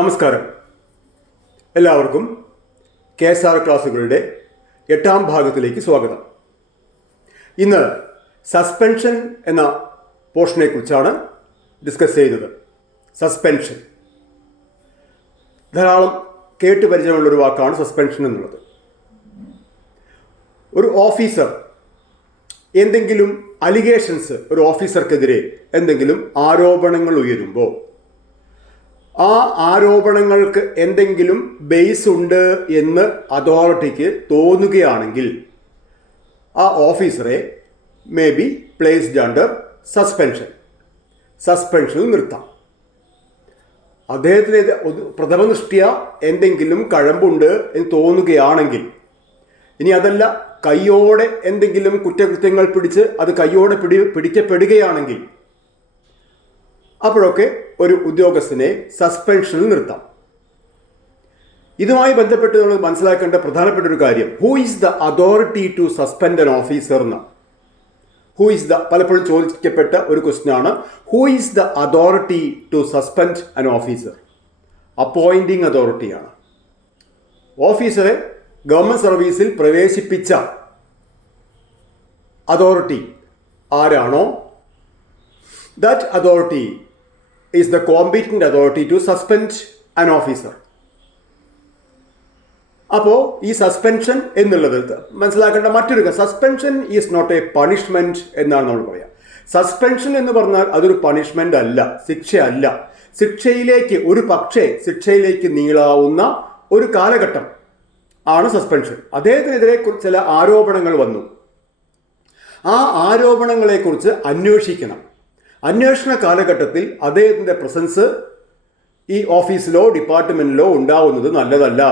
നമസ്കാരം. എല്ലാവർക്കും KSR ക്ലാസ്സുകളുടെ 8ാം ഭാഗത്തിലേക്ക് സ്വാഗതം. ഇന്ന് സസ്പെൻഷൻ എന്ന പോർഷനെ കുറിച്ചാണ് ഡിസ്കസ് ചെയ്യുന്നത്. സസ്പെൻഷൻ ധാരാളം കേട്ടുപരിചയമുള്ളൊരു വാക്കാണ് സസ്പെൻഷൻ എന്നുള്ളത്. ഒരു ഓഫീസർ എന്തെങ്കിലും അലിഗേഷൻസ്, ഒരു ഓഫീസർക്കെതിരെ എന്തെങ്കിലും ആരോപണങ്ങൾ ഉയരുമ്പോൾ ആ ആരോപണങ്ങൾക്ക് എന്തെങ്കിലും ബേസ് ഉണ്ട് എന്ന് അതോറിറ്റിക്ക് തോന്നുകയാണെങ്കിൽ ആ ഓഫീസറെ മേ ബി പ്ലേസ്ഡ് അണ്ടർ സസ്പെൻഷനിൽ നിർത്താം. അദ്ദേഹത്തിന് പ്രഥമദൃഷ്ട്യാ എന്തെങ്കിലും കഴമ്പുണ്ട് എന്ന് തോന്നുകയാണെങ്കിൽ, ഇനി അതല്ല കയ്യോടെ എന്തെങ്കിലും കുറ്റകൃത്യങ്ങൾ പിടിച്ച് അത് കയ്യോടെ പിടിക്കപ്പെടുകയാണെങ്കിൽ അപ്പോഴൊക്കെ ഒരു ഉദ്യോഗസ്ഥനെ സസ്പെൻഷനിൽ നിർത്താം. ഇതുമായി ബന്ധപ്പെട്ട് നമ്മൾ മനസ്സിലാക്കേണ്ട പ്രധാനപ്പെട്ട ഒരു കാര്യം, who is the authority to suspend an officer എന്ന്. പലപ്പോഴും ചോദിക്കപ്പെട്ട ഒരു ക്വസ്റ്റ്യൻ ആണ്, who is the authority to suspend an officer? Appointing അതോറിറ്റിയാണ്. ഓഫീസറെ ഗവൺമെന്റ് സർവീസിൽ പ്രവേശിപ്പിച്ച അതോറിറ്റി ആരാണോ, that authority is the competent authority to suspend an officer. അപ്പോൾ ഈ സസ്പെൻഷൻ എന്നുള്ളത് മനസ്സിലാക്കേണ്ട മറ്റൊരു കാര്യം, suspension is not a punishment എന്നാണ് നമ്മൾ പറയുക. സസ്പെൻഷൻ എന്ന് പറഞ്ഞാൽ അതൊരു പണിഷ്മെന്റ് അല്ല, ശിക്ഷയല്ല. ശിക്ഷയിലേക്ക് നീളാവുന്ന ഒരു കാലഘട്ടം ആണ് സസ്പെൻഷൻ. അദ്ദേഹത്തിനെതിരെ ചില ആരോപണങ്ങൾ വന്നു. ആ ആരോപണങ്ങളെക്കുറിച്ച് അന്വേഷിക്കണം. അന്വേഷണ കാലഘട്ടത്തിൽ അദ്ദേഹത്തിൻ്റെ പ്രസൻസ് ഈ ഓഫീസിലോ ഡിപ്പാർട്ട്മെൻറ്റിലോ ഉണ്ടാവുന്നത് നല്ലതല്ല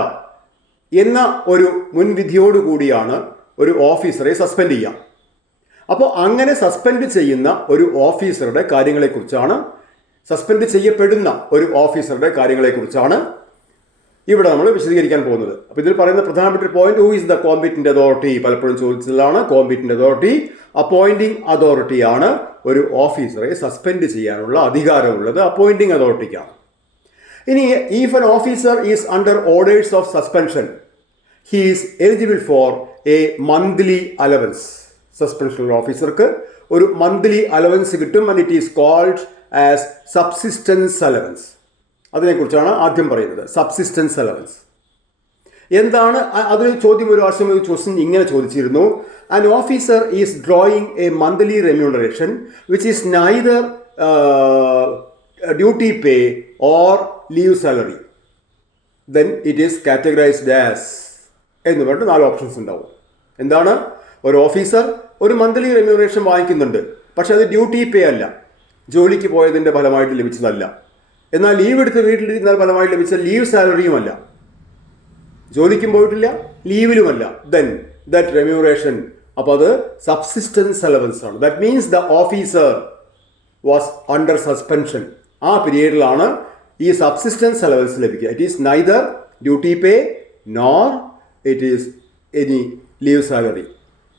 എന്ന ഒരു മുൻവിധിയോടുകൂടിയാണ് ഒരു ഓഫീസറെ സസ്പെൻഡ് ചെയ്യുക. അപ്പോൾ അങ്ങനെ സസ്പെൻഡ് ചെയ്യുന്ന ഒരു ഓഫീസറുടെ കാര്യങ്ങളെക്കുറിച്ചാണ്, സസ്പെൻഡ് ചെയ്യപ്പെടുന്ന ഒരു ഓഫീസറുടെ കാര്യങ്ങളെക്കുറിച്ചാണ് ഇവിടെ നമ്മൾ വിശദീകരിക്കാൻ പോകുന്നത്. അപ്പോൾ ഇതിൽ പറയുന്ന പ്രധാനപ്പെട്ട ഒരു point, who is the competent authority? പലപ്പോഴും ചോദിച്ചതാണ്. കോമ്പീറ്റന്റ് അതോറിറ്റി അപ്പോയിന്റിംഗ് അതോറിറ്റിയാണ്. ഒരു ഓഫീസറെ സസ്പെൻഡ് ചെയ്യാനുള്ള അധികാരമുള്ളത് അപ്പോയിന്റിംഗ് അതോറിറ്റിക്കാണ്. ഇനി if an officer is under orders of suspension, he is eligible for a monthly allowance. Suspension ഓഫീസർക്ക് ഒരു മന്ത്ലി അലവൻസ് കിട്ടും. And it is called as subsistence allowance. അതിനെക്കുറിച്ചാണ് ആദ്യം പറയുന്നത്, സബ്സിസ്റ്റൻസ് അലവൻസ് എന്താണ്. അതിന് ചോദ്യം ഒരു വർഷം ക്വസ്റ്റ്യൻ ഇങ്ങനെ ചോദിച്ചിരുന്നു, an officer is drawing a monthly remuneration which is neither duty pay or leave salary, then it is categorized as എന്ന് പറഞ്ഞിട്ട് 4 ഓപ്ഷൻസ് ഉണ്ടാവും. എന്താണ്? ഒരു ഓഫീസർ ഒരു മന്ത്ലി റെമ്യൂണറേഷൻ വാങ്ങിക്കുന്നുണ്ട്, പക്ഷെ അത് ഡ്യൂട്ടി പേ അല്ല, ജോലിക്ക് പോയതിൻ്റെ ഫലമായിട്ട് ലഭിച്ചതല്ല. എന്നാൽ ലീവ് എടുത്ത് വീട്ടിലിരുന്നാൽ ഫലമായിട്ട് ലഭിച്ച ലീവ് സാലറിയുമല്ല, ജോലിക്കും പോയിട്ടില്ല ലീവിലുമല്ല. ദെൻ ദാറ്റ് റെമ്യൂണറേഷൻ, അപ്പോൾ അത് സബ്സിസ്റ്റൻസ് അലവൻസ് ആണ്. That means the officer was under suspension. ആ പീരീഡിലാണ് ഈ സബ്സിസ്റ്റൻസ് അലവൻസ് ലഭിക്കുക. It is neither duty pay nor it is any leave salary.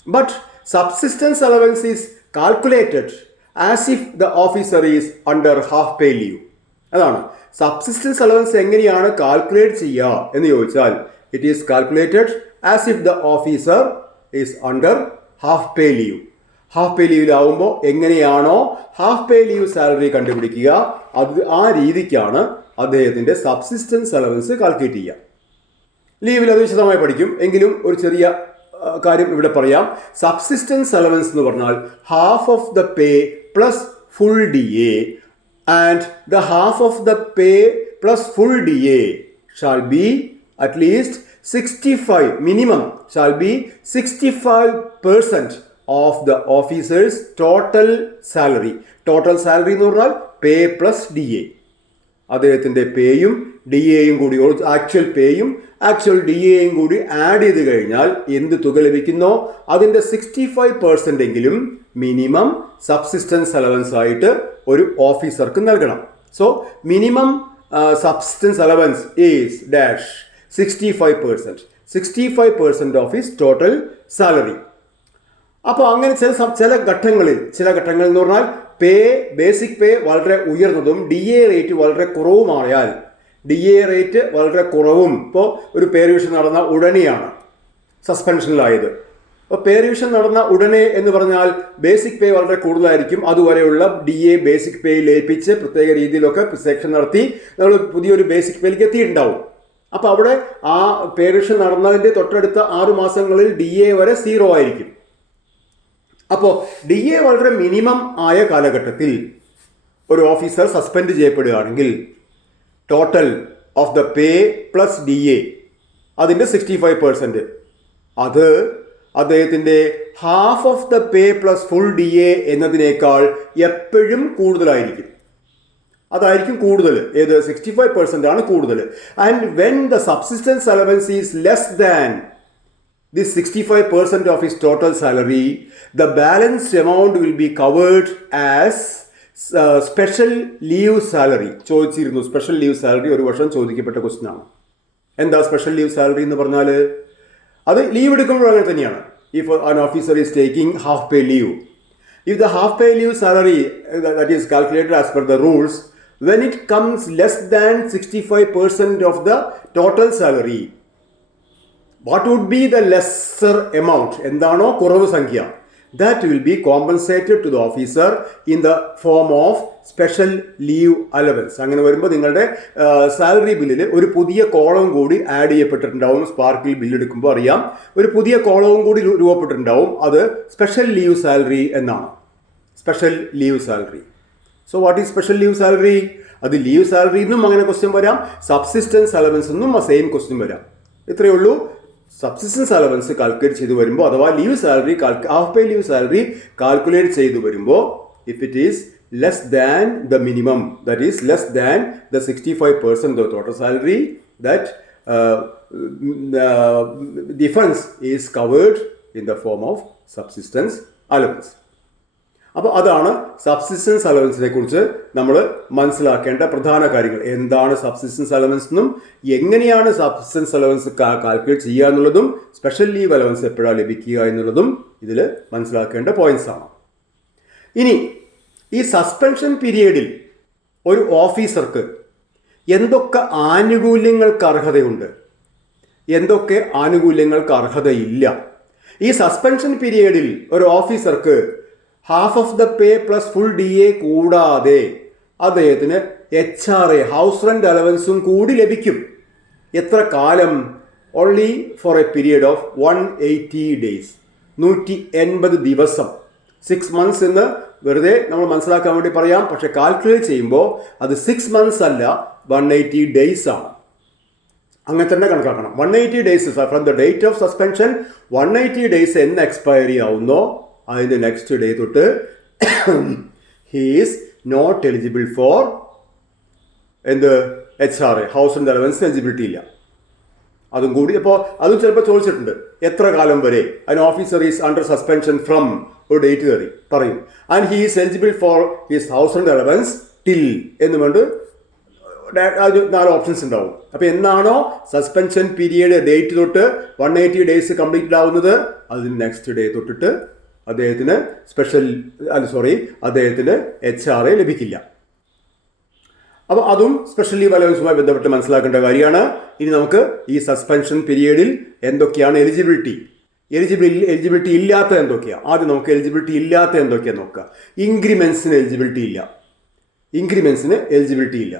But subsistence allowance is calculated as if the officer is under half pay leave. അതാണ് subsistence allowance എങ്ങനെയാണ് calculate ചെയ്യുക എന്ന് ചോദിച്ചാൽ, it is calculated as if the officer is under half pay leave. Half pay ലീവിലാവുമ്പോൾ എങ്ങനെയാണോ half pay leave salary കണ്ടുപിടിക്കുക, ആ രീതിക്കാണ് അദ്ദേഹത്തിൻ്റെ സബ്സിസ്റ്റൻസ് അലവൻസ് കാൽക്കുലേറ്റ് ചെയ്യുക. ലീവിൽ അത് വിശദമായി പഠിക്കും, എങ്കിലും ഒരു ചെറിയ കാര്യം ഇവിടെ പറയാം. സബ്സിസ്റ്റൻസ് അലവൻസ് എന്ന് പറഞ്ഞാൽ half of the pay plus full DA, and the half of the pay plus full DA shall be at least 65, minimum shall be 65% of the officer's total salary. Total salary എന്ന് പറഞ്ഞാൽ പേ plus DA. അദ്ദേഹത്തിൻ്റെ പേയും DAയും കൂടി, actual പേയും actual DAയും കൂടി add ചെയ്ത് കഴിഞ്ഞാൽ എന്ത് തുക ലഭിക്കുന്നോ അതിൻ്റെ 65% എങ്കിലും മിനിമം സബ്സിസ്റ്റൻസ് അലവൻസ് ആയിട്ട് ഒരു ഓഫീസർക്ക് നൽകണം. So minimum subsistence allowance is dash 65% of his total salary. അപ്പോൾ അങ്ങനെ ചില ഘട്ടങ്ങളിൽ എന്ന് പറഞ്ഞാൽ ബേസിക് പേ വളരെ ഉയർന്നതും DA റേറ്റ് വളരെ കുറവുമായാൽ DA റേറ്റ് വളരെ കുറവും ഇപ്പോൾ ഒരു പേ റിവിഷൻ നടന്ന ഉടനെയാണ് സസ്പെൻഷനിലായത്. അപ്പോൾ പേ റിവിഷൻ നടന്ന ഉടനെ എന്ന് പറഞ്ഞാൽ ബേസിക് പേ വളരെ കൂടുതലായിരിക്കും. അതുവരെയുള്ള DA ബേസിക് പേ ലയിപ്പിച്ച് പ്രത്യേക രീതിയിലൊക്കെ സെക്ഷൻ നടത്തി നമ്മൾ പുതിയൊരു ബേസിക് പേയിലേക്ക് എത്തിയിട്ടുണ്ടാവും. അപ്പോൾ അവിടെ ആ പേ റിവിഷൻ നടന്നതിൻ്റെ തൊട്ടടുത്ത 6 മാസങ്ങളിൽ DA വരെ 0 ആയിരിക്കും. അപ്പോൾ DA വളരെ മിനിമം ആയ കാലഘട്ടത്തിൽ ഒരു ഓഫീസർ സസ്പെൻഡ് ചെയ്യപ്പെടുകയാണെങ്കിൽ total of the pay plus DA അതിൻ്റെ 65% അത് അദ്ദേഹത്തിൻ്റെ half of the pay plus full DA എന്നതിനേക്കാൾ എപ്പോഴും കൂടുതലായിരിക്കും. അതായിരിക്കും കൂടുതൽ. ഏത് 65% ആണ് കൂടുതൽ. And when the subsistence allowance is less than this 65% of his total salary, the balanced amount will be covered as special leave salary. ചോദിച്ചിരുന്നു സ്പെഷ്യൽ ലീവ് സാലറി, ഒരു വർഷം ചോദിക്കപ്പെട്ട ക്വസ്റ്റ്യൻ ആണ്. എന്താ സ്പെഷ്യൽ ലീവ് സാലറി എന്ന് പറഞ്ഞാൽ? അത് ലീവ് എടുക്കുമ്പോൾ അങ്ങനെ തന്നെയാണ്. If an officer is taking half pay leave, if the half pay leave salary that is calculated as per the rules, when it comes less than 65% of the total salary, what would be the lesser amount? എന്താണോ കുറവ് സംഖ്യ, that will be compensated to the officer in the form of special leave allowance. അങ്ങനെ വരുമ്പോൾ നിങ്ങളുടെ salary ബില്ലിൽ ഒരു പുതിയ column കൂടി ആഡ് ചെയ്യപ്പെട്ടിട്ടുണ്ടാവും. സ്പാർക്കിൽ ബില്ലെടുക്കുമ്പോൾ അറിയാം, ഒരു പുതിയ കോളവും കൂടി രൂപപ്പെട്ടിട്ടുണ്ടാവും. അത് സ്പെഷ്യൽ ലീവ് സാലറി എന്നാണ്. Special leave salary. So what is special leave salary? അത് ലീവ് സാലറി എന്നും അങ്ങനെ ക്വസ്റ്റ്യൻ വരാം, സബ്സിസ്റ്റൻസ് അലവൻസ് എന്നും സെയിം ക്വസ്റ്റ്യൻ വരാം. ഇത്രയേ ഉള്ളൂ. സബ്സിസ്റ്റൻസ് അലവൻസ് കാൽക്കുലേറ്റ് ചെയ്ത് വരുമ്പോൾ, അഥവാ leave salary half pay leave salary calculate ചെയ്ത് വരുമ്പോൾ, if it is less than the minimum, that is less than the 65% of total salary, that difference is covered in the form of subsistence allowance. അപ്പോൾ അതാണ് subsistence അലവൻസിനെ കുറിച്ച് നമ്മൾ മനസ്സിലാക്കേണ്ട പ്രധാന കാര്യങ്ങൾ. എന്താണ് സബ്സിസ്റ്റൻസ് അലവൻസ് എന്നും എങ്ങനെയാണ് സബ്സിസ്റ്റൻസ് അലവൻസ് കാൽക്കുലേറ്റ് ചെയ്യുക എന്നുള്ളതും സ്പെഷ്യൽ ലീവ് അലവൻസ് എപ്പോഴാണ് ലഭിക്കുക എന്നുള്ളതും ഇതിൽ മനസ്സിലാക്കേണ്ട പോയിന്റ്സ് ആണ്. ഇനി ഈ സസ്പെൻഷൻ പീരിയഡിൽ ഒരു ഓഫീസർക്ക് എന്തൊക്കെ ആനുകൂല്യങ്ങൾക്ക് അർഹതയുണ്ട്, എന്തൊക്കെ ആനുകൂല്യങ്ങൾക്ക് അർഹതയില്ല? ഈ സസ്പെൻഷൻ പീരിയഡിൽ ഒരു ഓഫീസർക്ക് half of the pay plus full DA കൂടാതെ അദ്ദേഹത്തിന് HRA ഹൗസ് റെന്റ് അലവൻസും കൂടി ലഭിക്കും. എത്ര കാലം? Only for a period of 180 days, 180 ദിവസം. 6 months എന്ന് വെറുതെ നമ്മൾ മനസ്സിലാക്കാൻ വേണ്ടി പറയാം, പക്ഷെ കാൽക്കുലേറ്റ് ചെയ്യുമ്പോൾ അത് 6 months അല്ല, 180 days ആണ്. അങ്ങനെ തന്നെ കണക്കാക്കണം. 180 days from the date of suspension. 180 days എന്ന് എക്സ്പയറി ആവുന്നോ അതിൻ്റെ നെക്സ്റ്റ് ഡേ തൊട്ട് he is not eligible for എന്ത് HRA house rent allowance eligibility ഇല്ല. അതും കൂടി അപ്പോൾ അതും ചിലപ്പോൾ ചോദിച്ചിട്ടുണ്ട്, എത്ര കാലം വരെ an officer is under suspension from ഒരു ഡേറ്റ് പറയും, and he is eligible for his house rent allowance till എന്ന് കൊണ്ട് 4 ഓപ്ഷൻസ് ഉണ്ടാവും. അപ്പോൾ എന്നാണോ സസ്പെൻഷൻ പീരിയഡ് ഡേറ്റ് തൊട്ട് 180 days കംപ്ലീറ്റഡ് ആവുന്നത്, അതിന് നെക്സ്റ്റ് ഡേ തൊട്ടിട്ട് അദ്ദേഹത്തിന് അദ്ദേഹത്തിന് HRA ലഭിക്കില്ല. അപ്പോൾ അതും സ്പെഷ്യൽ ലീവ് അലവൻസുമായി ബന്ധപ്പെട്ട് മനസ്സിലാക്കേണ്ട കാര്യമാണ്. ഇനി നമുക്ക് ഈ സസ്പെൻഷൻ പീരിയഡിൽ എന്തൊക്കെയാണ് എലിജിബിലിറ്റി ഇല്ലാത്ത എന്തൊക്കെയാണ്? ആദ്യം നമുക്ക് എലിജിബിലിറ്റി ഇല്ലാത്ത എന്തൊക്കെയാണെന്ന് നോക്കുക. ഇൻക്രിമെൻസിന് എലിജിബിലിറ്റി ഇല്ല.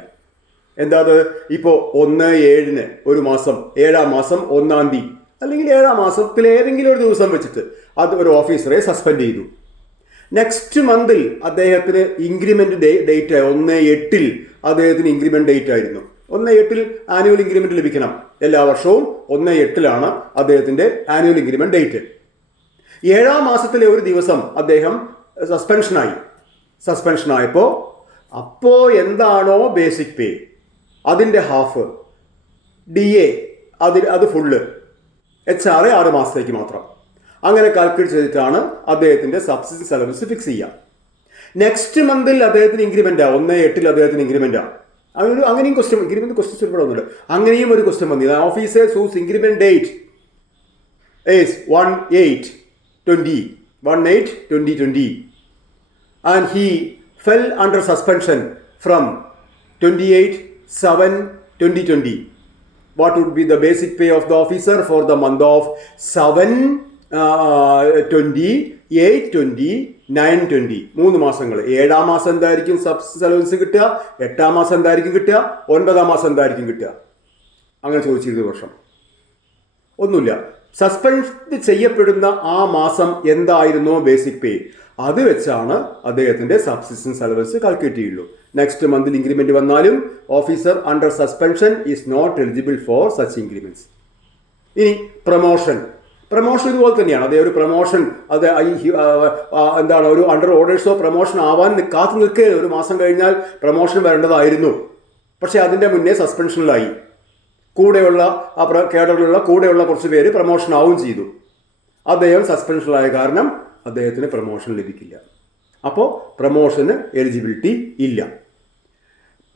എന്താ അത്? ഇപ്പോൾ 1/7 ഒരു മാസം, 7ാം മാസം 1-ാം തീയതി അല്ലെങ്കിൽ 7ാം മാസത്തിൽ ഏതെങ്കിലും ഒരു ദിവസം വെച്ചിട്ട് അത് ഒരു ഓഫീസറെ സസ്പെൻഡ് ചെയ്തു. നെക്സ്റ്റ് മന്തിൽ അദ്ദേഹത്തിന് ഇൻക്രിമെന്റ് ഡേറ്റ് 1/8 അദ്ദേഹത്തിന് ഇൻക്രിമെന്റ് ഡേറ്റ് ആയിരുന്നു. 1/8 ആനുവൽ ഇൻക്രിമെന്റ് ലഭിക്കണം. എല്ലാ വർഷവും 1/8 അദ്ദേഹത്തിന്റെ ആനുവൽ ഇൻക്രിമെന്റ് ഡേറ്റ്. 7ാം മാസത്തിലെ ഒരു ദിവസം അദ്ദേഹം സസ്പെൻഷനായപ്പോൾ അപ്പോൾ എന്താണോ ബേസിക് പേ അതിൻ്റെ ഹാഫ്, DA അത് ഫുള്ള്, HRA 6 മാസത്തേക്ക് മാത്രം. അങ്ങനെ കാൽക്കുലേറ്റ് ചെയ്തിട്ടാണ് അദ്ദേഹത്തിൻ്റെ സബ്സിസ്റ്റൻസ് അലവൻസ് ഫിക്സ് ചെയ്യുക. നെക്സ്റ്റ് മന്തിൽ അദ്ദേഹത്തിന് ഇൻക്രിമെൻറ്റാണ്, 1/8 അദ്ദേഹത്തിന് ഇൻക്രിമെൻറ്റാണ്. അങ്ങനെയും ക്വസ്റ്റ്യൻസ് ഒരുപാടുണ്ട്. അങ്ങനെയും ഒരു ക്വസ്റ്റ്യൻ വന്നില്ല. Officers whose increment date is 1/8/2020 and he fell under suspension from 28/7/2020 2020. What would be the basic pay of the officer for the month of 7/20, 8/20, 9/20? 3 മാസങ്ങൾ. 7-ാം മാസം എന്തായിരിക്കും സബ്സിഡി അലവൻസ് കിട്ടുക, 8-ാം മാസം എന്തായിരിക്കും കിട്ടുക, 9-ാം മാസം എന്തായിരിക്കും കിട്ടുക? അങ്ങനെ ചോദിച്ചിരുന്ന വർഷം ഒന്നുമില്ല. സസ്പെൻഡ് ചെയ്യപ്പെടുന്ന ആ മാസം എന്തായിരുന്നോ ബേസിക് പേ, അത് വെച്ചാണ് അദ്ദേഹത്തിന്റെ സബ്സിസ്റ്റൻസ് അലവൻസ് കാൽക്കുലേറ്റ് ചെയ്യുള്ളൂ. നെക്സ്റ്റ് മന്തിൽ ഇൻക്രിമെന്റ് വന്നാലും officer under suspension is not eligible for such increments. ഇനി പ്രൊമോഷൻ ഇതുപോലെ തന്നെയാണ്. അതേ ഒരു പ്രൊമോഷൻ അത് എന്താണ്, ഒരു അണ്ടർ ഓർഡേഴ്സോ പ്രൊമോഷൻ ആവാൻ കാത്തു നിൽക്കുകയാണ്. 1 മാസം കഴിഞ്ഞാൽ പ്രൊമോഷൻ വരേണ്ടതായിരുന്നു. പക്ഷെ അതിന്റെ മുന്നേ സസ്പെൻഷനിലായി. കൂടെയുള്ള കേഡറിലുള്ള കുറച്ച് പേര് പ്രൊമോഷൻ ആവും ചെയ്തു. അദ്ദേഹം സസ്പെൻഷനിലായ കാരണം അദ്ദേഹത്തിന് പ്രൊമോഷൻ ലഭിക്കില്ല. അപ്പോൾ പ്രൊമോഷന് എലിജിബിലിറ്റി ഇല്ല.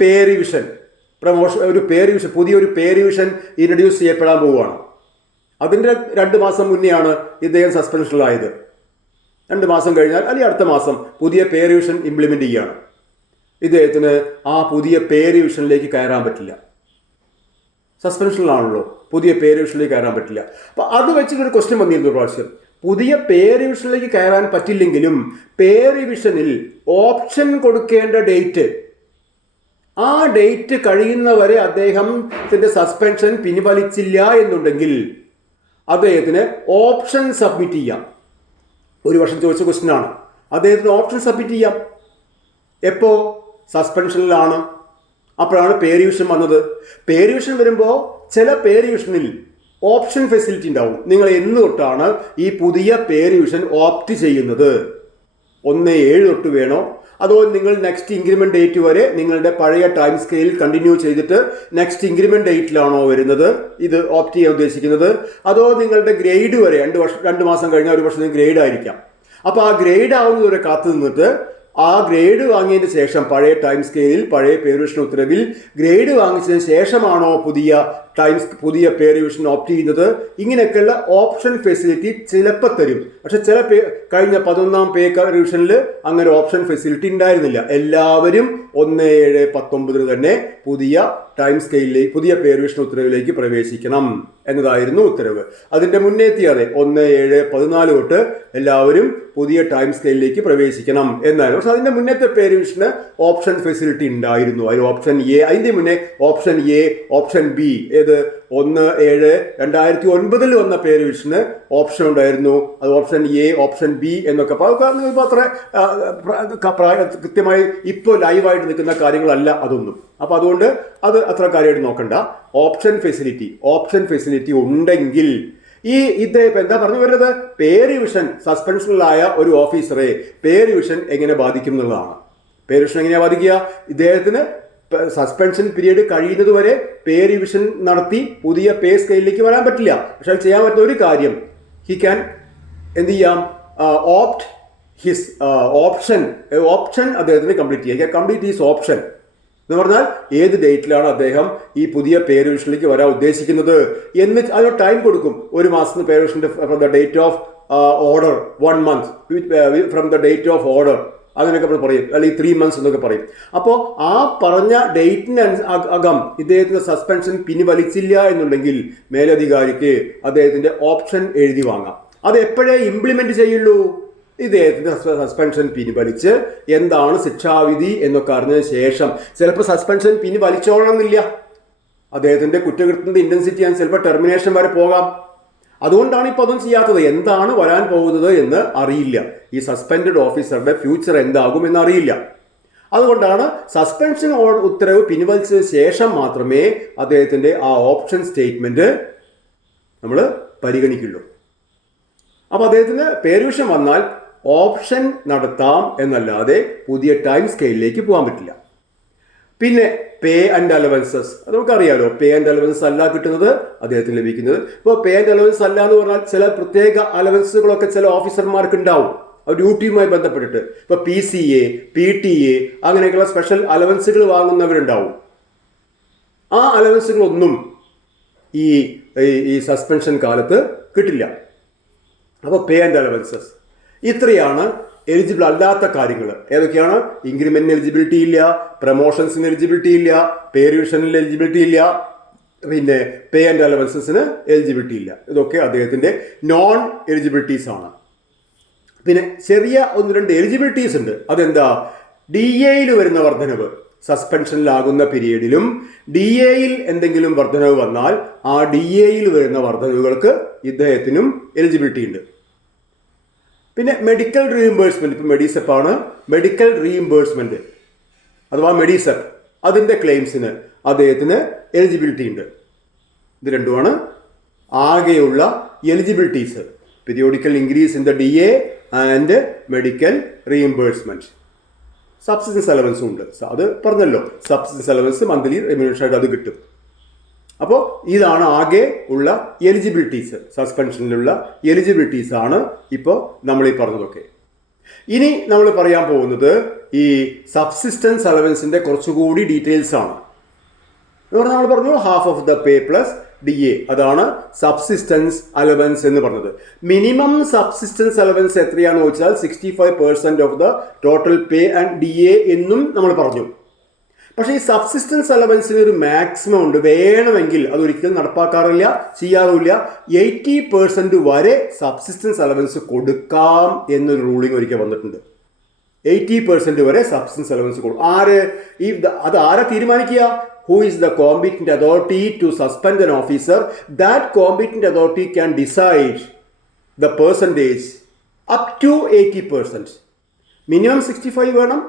പേ റിവിഷൻ, പുതിയൊരു പേ റിവിഷൻ ഇൻട്രൊഡ്യൂസ് ചെയ്യപ്പെടാൻ പോവുകയാണ്. അതിൻ്റെ 2 മാസം മുന്നെയാണ് ഇദ്ദേഹം സസ്പെൻഷനിലായത്. 2 മാസം കഴിഞ്ഞാൽ അല്ലെങ്കിൽ അടുത്ത മാസം പുതിയ പേ റിവിഷൻ ഇംപ്ലിമെന്റ് ചെയ്യുകയാണ്. ഇദ്ദേഹത്തിന് ആ പുതിയ പേ റിവിഷനിലേക്ക് കയറാൻ പറ്റില്ല. സസ്പെൻഷനിലാണല്ലോ, പുതിയ പേ റിവിഷനിലേക്ക് കയറാൻ പറ്റില്ല. അപ്പോൾ അത് വെച്ചിട്ടൊരു ക്വസ്റ്റ്യൻ വന്നിരുന്നു പ്രാവശ്യം. പുതിയ പേ റിവിഷനിലേക്ക് കയറാൻ പറ്റില്ലെങ്കിലും പേ റിവിഷനിൽ ഓപ്ഷൻ കൊടുക്കേണ്ട ഡേറ്റ്, ആ ഡേറ്റ് കഴിയുന്നവരെ അദ്ദേഹത്തിന്റെ സസ്പെൻഷൻ പിൻവലിച്ചില്ല എന്നുണ്ടെങ്കിൽ അദ്ദേഹത്തിന് ഓപ്ഷൻ സബ്മിറ്റ് ചെയ്യാം. 1 വർഷം ചോദിച്ച ക്വസ്റ്റ്യൻ ആണ്. അദ്ദേഹത്തിന് ഓപ്ഷൻ സബ്മിറ്റ് ചെയ്യാം. എപ്പോ? സസ്പെൻഷനിലാണ്. അപ്പോഴാണ് പേ റിവിഷൻ വന്നത്. പേ റിവിഷൻ വരുമ്പോൾ ചില പേ റിവിഷനിൽ ഓപ്ഷൻ ഫെസിലിറ്റി ഉണ്ടാവും. നിങ്ങൾ എന്ന് തൊട്ടാണ് ഈ പുതിയ പേ റിവിഷൻ ഓപ്റ്റ് ചെയ്യുന്നത്? 1/7 തൊട്ട് വേണോ, അതോ നിങ്ങൾ നെക്സ്റ്റ് ഇൻക്രിമെന്റ് ഡേറ്റ് വരെ നിങ്ങളുടെ പഴയ ടൈം സ്കെയിൽ കണ്ടിന്യൂ ചെയ്തിട്ട് നെക്സ്റ്റ് ഇൻക്രിമെന്റ് ഡേറ്റിലാണോ വരുന്നത് ഇത് ഓപ്റ്റ് ചെയ്യാൻ ഉദ്ദേശിക്കുന്നത്? അതോ നിങ്ങളുടെ ഗ്രേഡ് വരെ 2 മാസം കഴിഞ്ഞാൽ 1 വർഷത്തിന് ഗ്രേഡ് ആയിരിക്കാം. അപ്പോൾ ആ ഗ്രേഡ് ആവുന്നതുവരെ കാത്തു നിന്നിട്ട് ആ ഗ്രേഡ് വാങ്ങിയതിന് ശേഷം പഴയ ടൈം സ്കെയിലിൽ പഴയ പേ റിവിഷൻ ഉത്തരവിൽ ഗ്രേഡ് വാങ്ങിച്ചതിന് ശേഷമാണോ പുതിയ പേ റിവിഷൻ ഓപ്റ്റ് ചെയ്യുന്നത്? ഇങ്ങനെയൊക്കെയുള്ള ഓപ്ഷൻ ഫെസിലിറ്റി ചിലപ്പോൾ തരും. പക്ഷെ ചില കഴിഞ്ഞ 11-ാം പേ റിവിഷനിൽ അങ്ങനെ ഓപ്ഷൻ ഫെസിലിറ്റി ഉണ്ടായിരുന്നില്ല. എല്ലാവരും 1/7/19 തന്നെ പുതിയ ടൈം സ്കെയിലിലേക്ക്, പുതിയ പേ റിവിഷൻ ഉത്തരവിലേക്ക് പ്രവേശിക്കണം എന്നതായിരുന്നു ഉത്തരവ്. അതിന്റെ മുന്നേ എത്തിയാതെ 1/7/14 തൊട്ട് എല്ലാവരും പുതിയ ടൈം സ്കെയിലിലേക്ക് പ്രവേശിക്കണം എന്നായിരുന്നു. പക്ഷെ അതിന്റെ മുന്നത്തെ പേ റിവിഷന് ഓപ്ഷൻ ഫെസിലിറ്റി ഉണ്ടായിരുന്നു. അതിൽ ഓപ്ഷൻ എ, അതിന്റെ മുന്നേ ഓപ്ഷൻ എ, ഓപ്ഷൻ ബി, 1/7/2009 വന്ന പേ റിവിഷന് ഓപ്ഷൻ ഉണ്ടായിരുന്നു. അത് ഓപ്ഷൻ എ, ഓപ്ഷൻ ബി എന്നൊക്കെ. അത്ര കൃത്യമായി ഇപ്പോൾ ലൈവായിട്ട് നിൽക്കുന്ന കാര്യങ്ങളല്ല അതൊന്നും. അപ്പൊ അതുകൊണ്ട് അത് അത്ര കാര്യമായിട്ട് നോക്കണ്ട. ഓപ്ഷൻ ഫെസിലിറ്റി ഉണ്ടെങ്കിൽ ഇദ്ദേഹം എന്താ പറഞ്ഞു വരുന്നത്? പേ റിവിഷൻ, സസ്പെൻഷനിലായ ഒരു ഓഫീസറെ പേ റിവിഷൻ എങ്ങനെ ബാധിക്കും എന്നുള്ളതാണ്. പേ റിവിഷൻ എങ്ങനെയാ ബാധിക്കുക? ഇദ്ദേഹത്തിന് സസ്പെൻഷൻ പീരീഡ് കഴിയുന്നത് വരെ പേ റിവിഷൻ നടത്തി പുതിയ പേ സ്കെയിലിലേക്ക് വരാൻ പറ്റില്ല. പക്ഷെ ചെയ്യാൻ പറ്റുന്ന ഒരു കാര്യം, ഹി ക്യാൻ എന്ത് ചെയ്യാം? ഓപ്റ്റ് ഹിസ് ഓപ്ഷൻ അദ്ദേഹത്തിന് കംപ്ലീറ്റ് ചെയ്യാം. കംപ്ലീറ്റ് ഹിസ് ഓപ്ഷൻ എന്ന് പറഞ്ഞാൽ ഏത് ഡേറ്റിലാണ് അദ്ദേഹം ഈ പുതിയ പേ റിവിഷനിലേക്ക് വരാൻ ഉദ്ദേശിക്കുന്നത് എന്ന് അതിന് ടൈം കൊടുക്കും. 1 മാസത്തിന് പേ റിവിഷന്റെ from the date of order, 1 month from the date of order, അങ്ങനെയൊക്കെ പറയും. അല്ലെങ്കിൽ 3 months എന്നൊക്കെ പറയും. അപ്പോൾ ആ പറഞ്ഞ ഡേറ്റിന് അകം ഇദ്ദേഹത്തിന്റെ സസ്പെൻഷൻ പിൻവലിച്ചില്ല എന്നുണ്ടെങ്കിൽ മേലധികാരിക്ക് അദ്ദേഹത്തിന്റെ ഓപ്ഷൻ എഴുതി വാങ്ങാം. അത് എപ്പോഴേ ഇംപ്ലിമെന്റ് ചെയ്യുള്ളൂ? ഇദ്ദേഹത്തിന്റെ സസ്പെൻഷൻ പിൻവലിച്ച് എന്താണ് ശിക്ഷാവിധി എന്നൊക്കെ അറിഞ്ഞതിന് ശേഷം. ചിലപ്പോൾ സസ്പെൻഷൻ പിൻവലിച്ചോളണമെന്നില്ല. അദ്ദേഹത്തിന്റെ കുറ്റകൃത്യത്തിന്റെ ഇന്റൻസിറ്റി ആണ് ചിലപ്പോൾ ടെർമിനേഷൻ വരെ പോകാം. അതുകൊണ്ടാണ് ഇപ്പോൾ അതും ചെയ്യാത്തത്. എന്താണ് വരാൻ പോകുന്നത് എന്ന് അറിയില്ല. ഈ സസ്പെൻഡഡ് ഓഫീസറുടെ ഫ്യൂച്ചർ എന്താകും എന്ന് അറിയില്ല. അതുകൊണ്ടാണ് സസ്പെൻഷൻ ഉത്തരവ് പിൻവലിച്ചതിന് ശേഷം മാത്രമേ അദ്ദേഹത്തിന്റെ ആ ഓപ്ഷൻ സ്റ്റേറ്റ്മെന്റ് നമ്മൾ പരിഗണിക്കുള്ളൂ. അപ്പോൾ അദ്ദേഹത്തിന് പേ റിവിഷൻ വന്നാൽ ഓപ്ഷൻ നടത്താം എന്നല്ലാതെ പുതിയ ടൈം സ്കെയിലിലേക്ക് പോകാൻ പറ്റില്ല. പിന്നെ പേ ആൻഡ് അലവൻസസ്, നമുക്കറിയാലോ. പേ ആൻഡ് അലവൻസസ് അല്ല കിട്ടുന്നത്, അദ്ദേഹത്തിന് ലഭിക്കുന്നത്. ഇപ്പോൾ പേ ആൻഡ് അലവൻസ് അല്ല എന്ന് പറഞ്ഞാൽ ചില പ്രത്യേക അലവൻസുകളൊക്കെ ചില ഓഫീസർമാർക്ക് ഉണ്ടാവും, ഡ്യൂട്ടിയുമായി ബന്ധപ്പെട്ടിട്ട്. ഇപ്പോൾ PCA, PTA അങ്ങനെയൊക്കെയുള്ള സ്പെഷ്യൽ അലവൻസുകൾ വാങ്ങുന്നവരുണ്ടാവും. ആ അലവൻസുകളൊന്നും ഈ സസ്പെൻഷൻ കാലത്ത് കിട്ടില്ല. അപ്പോൾ പേ ആൻഡ് അലവൻസസ് ഇത്രയാണ് എലിജിബിൾ അല്ലാത്ത കാര്യങ്ങൾ ഏതൊക്കെയാണ്? ഇൻക്രിമെന്റിന് എലിജിബിലിറ്റി ഇല്ല, പ്രൊമോഷൻസിന് എലിജിബിലിറ്റി ഇല്ല, പേ റിവിഷനിൽ എലിജിബിലിറ്റി ഇല്ല, പിന്നെ പേ ആൻഡ് അലവൻസസിന് എലിജിബിലിറ്റി ഇല്ല. ഇതൊക്കെ അദ്ദേഹത്തിൻ്റെ നോൺ എലിജിബിലിറ്റീസ് ആണ്. പിന്നെ ചെറിയ 1-2 എലിജിബിലിറ്റീസ് ഉണ്ട്. അതെന്താ? ഡി എയിൽ വരുന്ന വർധനവ്, സസ്പെൻഷനിലാകുന്ന പീരീഡിലും ഡി എയിൽ എന്തെങ്കിലും വർധനവ് വന്നാൽ ആ ഡി എയിൽ വരുന്ന വർധനവുകൾക്ക് ഇദ്ദേഹത്തിനും എലിജിബിലിറ്റി ഉണ്ട്. പിന്നെ മെഡിക്കൽ റീഇംബേഴ്സ്മെന്റ്, ഇപ്പം മെഡിസെപ്പ് ആണ്, മെഡിക്കൽ റീഇംബേഴ്സ്മെന്റ് അഥവാ മെഡിസെപ്പ്, അതിൻ്റെ ക്ലെയിംസിന് അദ്ദേഹത്തിന് എലിജിബിലിറ്റി ഉണ്ട്. ഇത് രണ്ടുമാണ് ആകെയുള്ള eligibilities. Periodical increase in the D A and medical reimbursement. Subsistence അലവൻസും ഉണ്ട്, അത് പറഞ്ഞല്ലോ. സബ്സിസ്റ്റൻസ് അലവൻസ് മന്ത്ലി റെമ്യൂണറേഷൻ ആയിട്ട് അത് കിട്ടും. അപ്പോൾ ഇതാണ് ആകെ ഉള്ള എലിജിബിലിറ്റീസ്, സസ്പെൻഷനിലുള്ള എലിജിബിലിറ്റീസ് ആണ് ഇപ്പോൾ നമ്മൾ ഈ പറഞ്ഞതൊക്കെ. ഇനി നമ്മൾ പറയാൻ പോകുന്നത് ഈ സബ്സിസ്റ്റൻസ് അലവൻസിൻ്റെ കുറച്ചുകൂടി ഡീറ്റെയിൽസ് ആണ്. നമ്മൾ പറഞ്ഞു half of the pay plus D A, അതാണ് സബ്സിസ്റ്റൻസ് അലവൻസ് എന്ന് പറഞ്ഞത്. മിനിമം സബ്സിസ്റ്റൻസ് അലവൻസ് എത്രയാണെന്ന് ചോദിച്ചാൽ 65% of the total pay and D A എന്നും നമ്മൾ പറഞ്ഞു. പക്ഷേ ഈ സബ്സിസ്റ്റൻസ് അലവൻസിന് ഒരു മാക്സിമം ഉണ്ട്. വേണമെങ്കിൽ അതൊരിക്കലും നടപ്പാക്കാറില്ല, ചെയ്യാറില്ല. 80% വരെ സബ്സിസ്റ്റൻസ് അലവൻസ് കൊടുക്കാം എന്നൊരു റൂളിംഗ് ഒരിക്കൽ വന്നിട്ടുണ്ട്. 80% വരെ സബ്സിസ്റ്റൻസ് അലവൻസ് കൊടുക്കും. അത് ആരെ തീരുമാനിക്കുക? Who is the competent authority to suspend an officer? That competent authority can decide the percentage up to 80%. Minimum 65 വേണം,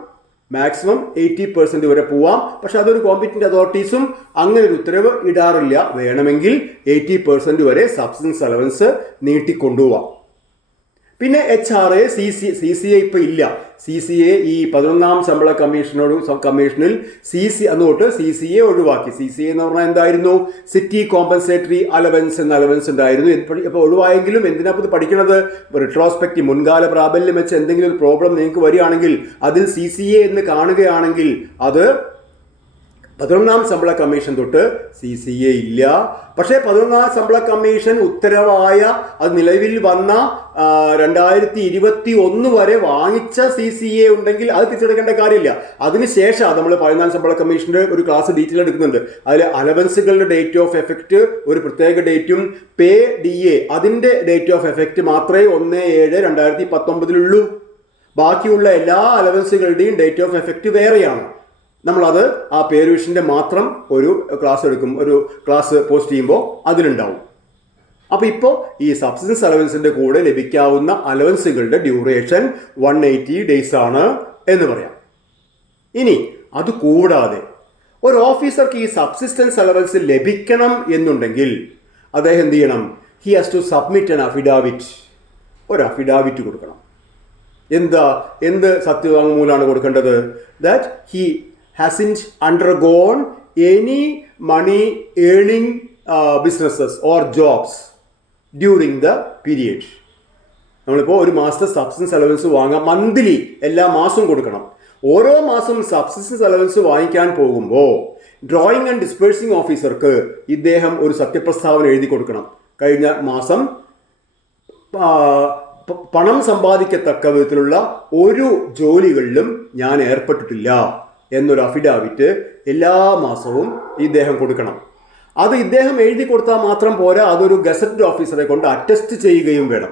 മാക്സിമം 80% വരെ പോവാം. പക്ഷെ അതൊരു കോമ്പറ്റന്റ് അതോറിറ്റീസും അങ്ങനെ ഒരു ഉത്തരവ് ഇടാറില്ല. വേണമെങ്കിൽ 80% വരെ സബ്സിസ്റ്റൻസ് അലവൻസ് നീട്ടിക്കൊണ്ടുപോവാം. പിന്നെ HRA, CCA ഇപ്പോൾ ഇല്ല. CCA ഈ 11ാം ശമ്പള കമ്മീഷനിൽ അന്നോട്ട് CCA ഒഴിവാക്കി. CCA എന്ന് പറഞ്ഞാൽ എന്തായിരുന്നു? സിറ്റി കോമ്പൻസേറ്ററി അലവൻസ് എന്ന അലവൻസ് ഉണ്ടായിരുന്നു. ഇപ്പോൾ ഒഴിവായെങ്കിലും എന്തിനാ ഇത് പഠിക്കണത്? റിട്രോസ്പെക്റ്റീവ്, മുൻകാല പ്രാബല്യം വെച്ച് എന്തെങ്കിലും ഒരു പ്രോബ്ലം നിങ്ങൾക്ക് വരികയാണെങ്കിൽ അതിൽ CCA എന്ന് കാണുകയാണെങ്കിൽ അത് 11ാം ശമ്പള കമ്മീഷൻ തൊട്ട് CCA ഇല്ല. പക്ഷേ 11ാം ശമ്പള കമ്മീഷൻ ഉത്തരവായ അത് നിലവിൽ വന്ന 2021 വരെ വാങ്ങിച്ച CCA ഉണ്ടെങ്കിൽ അത് തിരിച്ചെടുക്കേണ്ട കാര്യമില്ല. അതിനുശേഷം നമ്മൾ 14ാം ശമ്പള കമ്മീഷൻ്റെ ഒരു ക്ലാസ് ഡീറ്റെയിൽ എടുക്കുന്നുണ്ട്. അതിൽ അലവൻസുകളുടെ ഡേറ്റ് ഓഫ് എഫക്റ്റ് ഒരു പ്രത്യേക ഡേറ്റും പേ DA അതിൻ്റെ ഡേറ്റ് ഓഫ് എഫക്റ്റ് മാത്രമേ 1/7/2019 ബാക്കിയുള്ള എല്ലാ അലവൻസുകളുടെയും ഡേറ്റ് ഓഫ് എഫക്റ്റ് വേറെയാണ്. നമ്മളത് ആ പേ റിവിഷൻ്റെ മാത്രം ഒരു ക്ലാസ് എടുക്കും, ഒരു ക്ലാസ് പോസ്റ്റ് ചെയ്യുമ്പോൾ അതിലുണ്ടാവും. അപ്പോൾ ഇപ്പോൾ ഈ സബ്സിസ്റ്റൻസ് അലവൻസിൻ്റെ കൂടെ ലഭിക്കാവുന്ന അലവൻസുകളുടെ ഡ്യൂറേഷൻ 180 ഡേയ്സ് ആണ് എന്ന് പറയാം. ഇനി അത് കൂടാതെ ഒരു ഓഫീസർക്ക് ഈ സബ്സിസ്റ്റൻസ് അലവൻസ് ലഭിക്കണം എന്നുണ്ടെങ്കിൽ അദ്ദേഹം എന്ത് ചെയ്യണം? He has to submit an affidavit. ഒരു അഫിഡാവിറ്റ് കൊടുക്കണം. എന്ത് സത്യവാങ്മൂലമാണ് കൊടുക്കേണ്ടത്? That he hasn't undergone any money earning businesses or jobs during the period. നമ്മളിപ്പോൾ ഒരു മാസത്തെ സബ്സിസ്റ്റൻസ് അലവൻസ് വാങ്ങാം, മന്ത്ലി എല്ലാ മാസവും കൊടുക്കണം. ഓരോ മാസം സബ്സിസ്റ്റൻസ് അലവൻസ് വാങ്ങിക്കാൻ പോകുമ്പോൾ ഡ്രോയിങ് ആൻഡ് ഡിസ്പേഴ്സിംഗ് ഓഫീസർക്ക് ഇദ്ദേഹം ഒരു സത്യപ്രസ്താവന എഴുതി കൊടുക്കണം. കഴിഞ്ഞ മാസം പണം സമ്പാദിക്കത്തക്ക വിധത്തിലുള്ള ഒരു ജോലികളിലും ഞാൻ ഏർപ്പെട്ടിട്ടില്ല എന്നൊരു അഫിഡാവിറ്റ് എല്ലാ മാസവും ഇദ്ദേഹം കൊടുക്കണം. അത് ഇദ്ദേഹം എഴുതി കൊടുത്താൽ മാത്രം പോരാ, അതൊരു ഗസറ്റഡ് ഓഫീസറെ കൊണ്ട് അറ്റസ്റ്റ് ചെയ്യുകയും വേണം.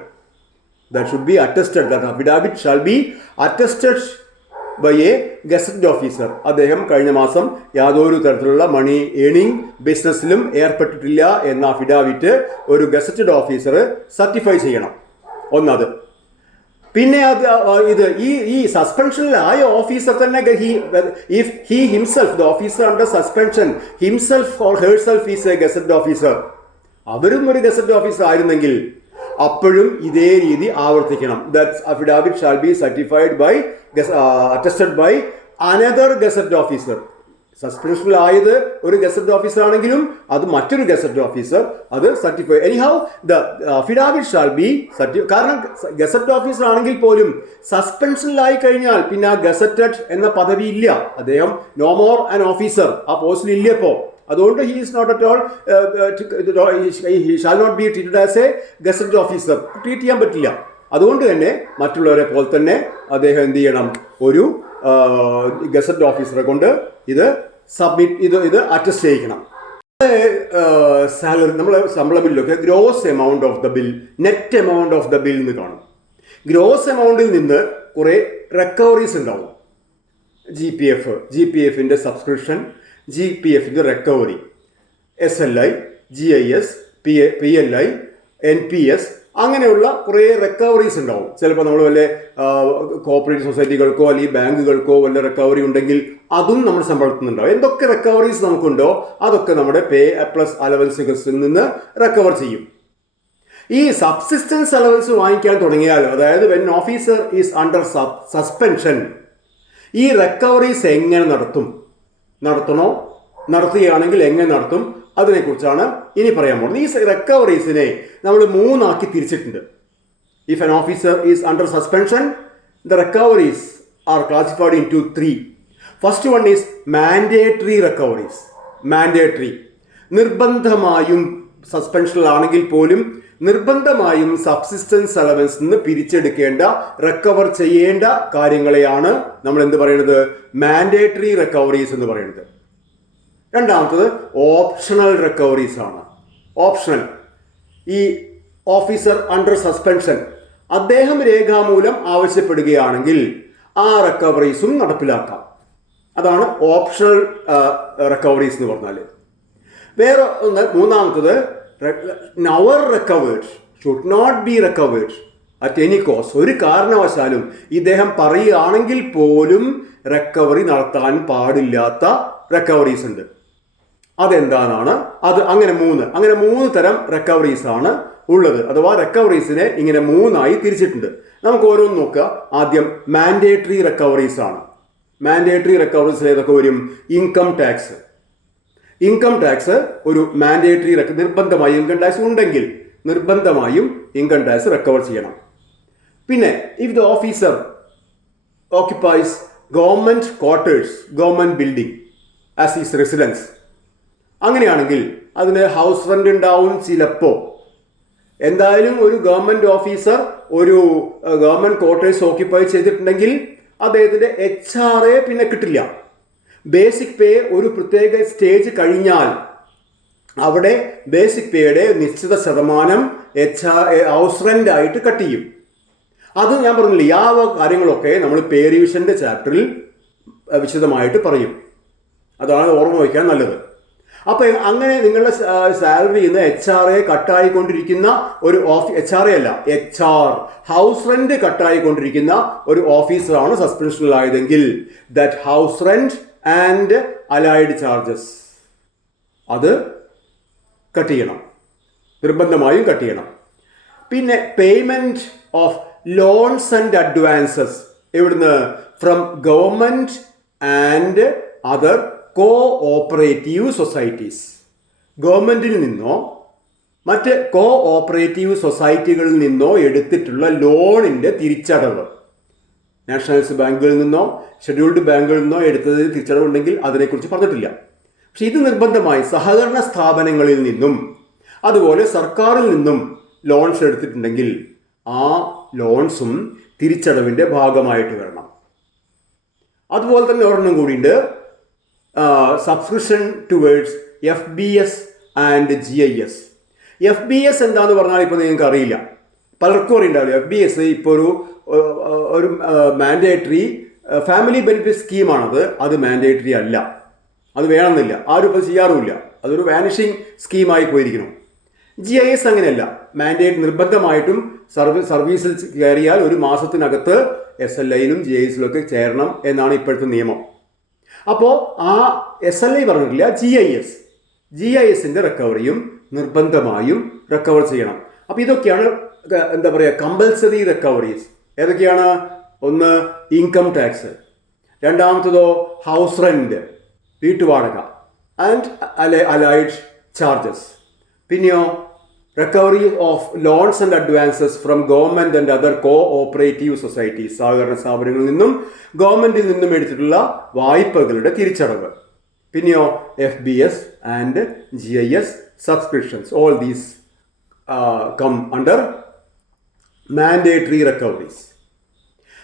That should be attested. That affidavit shall be attested by a gazetted officer. അദ്ദേഹം കഴിഞ്ഞ മാസം യാതൊരു തരത്തിലുള്ള മണി ഏണിംഗ് ബിസിനസ്സിലും ഏർപ്പെട്ടിട്ടില്ല എന്ന അഫിഡാവിറ്റ് ഒരു ഗസറ്റഡ് ഓഫീസർ സർട്ടിഫൈ ചെയ്യണം. ഒന്നത്. പിന്നെ ഈ സസ്പെൻഷനിലായ ഓഫീസർ തന്നെ if he himself the officer under suspension himself or herself is a gazetted officer, അവരും ഒരു ഗസറ്റഡ് ഓഫീസർ ആയിരുന്നെങ്കിൽ അപ്പോഴും ഇതേ രീതി ആവർത്തിക്കണം. That affidavit shall be certified by attested by another gazetted officer. സസ്പെൻഷനിലായത് ഒരു ഗസറ്റഡ് ഓഫീസർ ആണെങ്കിലും അത് മറ്റൊരു ഗസറ്റഡ് ഓഫീസർ അത് certify. Anyhow the affidavit shall be കാരണം ഗസറ്റഡ് ഓഫീസർ ആണെങ്കിൽ പോലും സസ്പെൻഷനിലായി കഴിഞ്ഞാൽ പിന്നെ ആ ഗസറ്റഡ് എന്ന പദവി ഇല്ല. അദ്ദേഹം നോ മോർ ആൻ ഓഫീസർ, ആ പോസ്റ്റിൽ ഇല്ല ഇപ്പോൾ. അതുകൊണ്ട് he is not at all he shall not be treated as a gazetted officer. Treat ചെയ്യാൻ പറ്റില്ല. അതുകൊണ്ട് തന്നെ മറ്റുള്ളവരെ പോലെ തന്നെ അദ്ദേഹം എന്ത് ചെയ്യണം, ഒരു ഗസറ്റ് ഓഫീസറെ കൊണ്ട് ഇത് ഇത് അറ്റസ്റ്റ് ചെയ്യിക്കണം. സാലറി നമ്മൾ ശമ്പള ബില്ലൊക്കെ gross amount of the bill, net amount of the bill എന്ന് കാണും. ഗ്രോസ് എമൗണ്ടിൽ നിന്ന് കുറേ റിക്കവറീസ് ഉണ്ടാവും. ജി പി എഫിൻ്റെ സബ്സ്ക്രിപ്ഷൻ, ജി പി എഫിൻ്റെ recovery, SLI, GIS, PLI, NPS, അങ്ങനെയുള്ള കുറേ റിക്കവറീസ് ഉണ്ടാവും. ചിലപ്പോൾ നമ്മൾ വല്ല കോപ്പറേറ്റീവ് സൊസൈറ്റികൾക്കോ അല്ലെങ്കിൽ ബാങ്കുകൾക്കോ വല്ല റിക്കവറി ഉണ്ടെങ്കിൽ അതും നമ്മൾ ശമ്പളത്തിൽ നിന്നുണ്ടാവും. എന്തൊക്കെ റിക്കവറീസ് നമുക്കുണ്ടോ അതൊക്കെ നമ്മുടെ പേ പ്ലസ് അലവൻസുകളിൽ നിന്ന് റിക്കവർ ചെയ്യും. ഈ സബ്സിസ്റ്റൻസ് അലവൻസ് വാങ്ങിക്കാൻ തുടങ്ങിയാൽ, അതായത് when officer is under suspension, ഈ റിക്കവറീസ് എങ്ങനെ നടത്തുകയാണെങ്കിൽ എങ്ങനെ നടത്തും, അതിനെക്കുറിച്ചാണ് ഇനി പറയാൻ പോകുന്നത്. ഈ റിക്കവറീസിനെ നമ്മൾ 3 ആക്കി തിരിച്ചിട്ടുണ്ട്. If an officer is under suspension, the recoveries are classified into 3. First one is mandatory recoveries. Mandatory, നിർബന്ധമായും സസ്പെൻഷനിലാണെങ്കിൽ പോലും നിർബന്ധമായും സബ്സിസ്റ്റൻസ് അലവൻസ് നിന്ന് പിരിച്ചെടുക്കേണ്ട, റിക്കവർ ചെയ്യേണ്ട കാര്യങ്ങളെയാണ് നമ്മൾ എന്ത് പറയുന്നത്, മാൻഡേറ്ററി റിക്കവറീസ് എന്ന് പറയുന്നത്. രണ്ടാമത്തത് ഓപ്ഷണൽ റിക്കവറീസ് ആണ്. ഓപ്ഷണൽ, ഈ ഓഫീസർ അണ്ടർ സസ്പെൻഷൻ അദ്ദേഹം രേഖാമൂലം ആവശ്യപ്പെടുകയാണെങ്കിൽ ആ റിക്കവറീസും നടപ്പിലാക്കാം. അതാണ് ഓപ്ഷണൽ റിക്കവറീസ് എന്ന് പറഞ്ഞാൽ. വേറെ ഒന്ന്, മൂന്നാമത്തത് never recovered should not be recovered at any cost. ഒരു കാരണവശാലും ഇദ്ദേഹം പറയുകയാണെങ്കിൽ പോലും റിക്കവറി നടത്താൻ പാടില്ലാത്ത റിക്കവറീസ് ഉണ്ട്. അതെന്താണ്? അത് അങ്ങനെ 3 തരം റിക്കവറീസ് ആണ് ഉള്ളത്. അഥവാ റിക്കവറീസിനെ ഇങ്ങനെ 3 ആയി തിരിച്ചിട്ടുണ്ട്. നമുക്ക് ഓരോന്ന് നോക്കുക. ആദ്യം മാൻഡേറ്ററി റിക്കവറീസ് ആണ്. മാൻഡേറ്ററി റിക്കവറീസ് ഏതൊക്കെ വരും? Income tax. ഇൻകം ടാക്സ് ഒരു മാൻഡേറ്ററി, നിർബന്ധമായി ഇൻകം ടാക്സ് ഉണ്ടെങ്കിൽ നിർബന്ധമായും ഇൻകം ടാക്സ് റിക്കവർ ചെയ്യണം. പിന്നെ if the officer occupies government quarters, government building as is residence, അങ്ങനെയാണെങ്കിൽ അതിന് ഹൗസ് റെന്റ് ഉണ്ടാവും. ചിലപ്പോൾ എന്തായാലും ഒരു ഗവൺമെന്റ് ഓഫീസർ ഒരു ഗവൺമെന്റ് ക്വാർട്ടേഴ്സ് ഓക്യുപ്പൈ ചെയ്തിട്ടുണ്ടെങ്കിൽ അദ്ദേഹത്തിന്റെ HRA പിന്നെ കിട്ടില്ല. ബേസിക് പേ ഒരു പ്രത്യേക സ്റ്റേജ് കഴിഞ്ഞാൽ അവിടെ ബേസിക് പേയുടെ നിശ്ചിത ശതമാനം ഹൗസ് റെന്റ് ആയിട്ട് കട്ട് ചെയ്യും. അത് ഞാൻ പറഞ്ഞില്ല, ആ കാര്യങ്ങളൊക്കെ നമ്മൾ പേ റിവിഷന്റെ ചാപ്റ്ററിൽ വിശദമായിട്ട് പറയും. അതാണ് ഓർമ്മ വയ്ക്കാൻ നല്ലത്. അപ്പോൾ അങ്ങനെ നിങ്ങളുടെ സാലറിയിൽ നിന്ന് HRA കട്ടായിക്കൊണ്ടിരിക്കുന്ന ഒരു HRA അല്ല, ഹൗസ് റെന്റ് കട്ടായിക്കൊണ്ടിരിക്കുന്ന ഒരു ഓഫീസറാണ് സസ്പെൻഷനിലായതെങ്കിൽ that house rent and allied charges അത് കട്ട് ചെയ്യണം, നിർബന്ധമായും കട്ട് ചെയ്യണം. പിന്നെ payment of loans and advances എവിടുന്ന്? From government and other cooperative societies. ഗവൺമെന്റിൽ നിന്നോ മറ്റ് കോഓപ്പറേറ്റീവ് സൊസൈറ്റികളിൽ നിന്നോ എടുത്തിട്ടുള്ള ലോണിൻ്റെ തിരിച്ചടവ്, നാഷണലൈസ്ഡ് ബാങ്കുകളിൽ നിന്നോ ഷെഡ്യൂൾഡ് ബാങ്കുകളിൽ നിന്നോ എടുത്തത് തിരിച്ചടവുണ്ടെങ്കിൽ അതിനെക്കുറിച്ച് പറഞ്ഞിട്ടില്ല. പക്ഷെ ഇത് നിർബന്ധമായി സഹകരണ സ്ഥാപനങ്ങളിൽ നിന്നും അതുപോലെ സർക്കാരിൽ നിന്നും ലോൺസ് എടുത്തിട്ടുണ്ടെങ്കിൽ ആ ലോൺസും തിരിച്ചടവിൻ്റെ ഭാഗമായിട്ട് വരണം. അതുപോലെ തന്നെ ഒരെണ്ണം കൂടിയുണ്ട്, subscription towards FBS and GIS. FBS എന്താന്ന് പറഞ്ഞാൽ ഇപ്പോൾ നിങ്ങൾക്ക് അറിയില്ല, പലർക്കും അറിയുണ്ടാവില്ല. FBS ഇപ്പോൾ ഒരു മാൻഡേറ്ററി ഫാമിലി ബെനിഫിറ്റ് സ്കീമാണത്. അത് മാൻഡേറ്ററി അല്ല, അത് വേണമെന്നില്ല, ആരും ഇപ്പോൾ ചെയ്യാറുമില്ല. അതൊരു വാനിഷിങ് സ്കീമായി പോയിരിക്കണം. GIS അങ്ങനെയല്ല, മാൻഡേറ്റ് നിർബന്ധമായിട്ടും സർവീസിൽ കയറിയാൽ ഒരു മാസത്തിനകത്ത് SLIയിലും GISയിലൊക്കെ ചേരണം എന്നാണ് ഇപ്പോഴത്തെ നിയമം. അപ്പോൾ ആ SLI പറഞ്ഞിട്ടില്ല, GISൻ്റെ റിക്കവറിയും നിർബന്ധമായും റിക്കവർ ചെയ്യണം. അപ്പോൾ ഇതൊക്കെയാണ് എന്താ പറയുക കമ്പൽസറി റിക്കവറീസ്. ഏതൊക്കെയാണ്? ഒന്ന് ഇൻകം ടാക്സ്, രണ്ടാമത്തതോ ഹൗസ് റെന്റ് വീട്ടുവാടക ആൻഡ് അലൈഡ് ചാർജസ്. പിന്നെയോ recovery of loans and advances from government and other cooperative societies, സഹകരണ സ്ഥാപനങ്ങളിൽ നിന്നും ഗവൺമെന്റിൽ നിന്നും എടുത്തിട്ടുള്ള വായ്പകളുടെ തിരിച്ചടവ്. പിന്നെയോ FBS and GIS subscriptions. All these come under mandatory recoveries.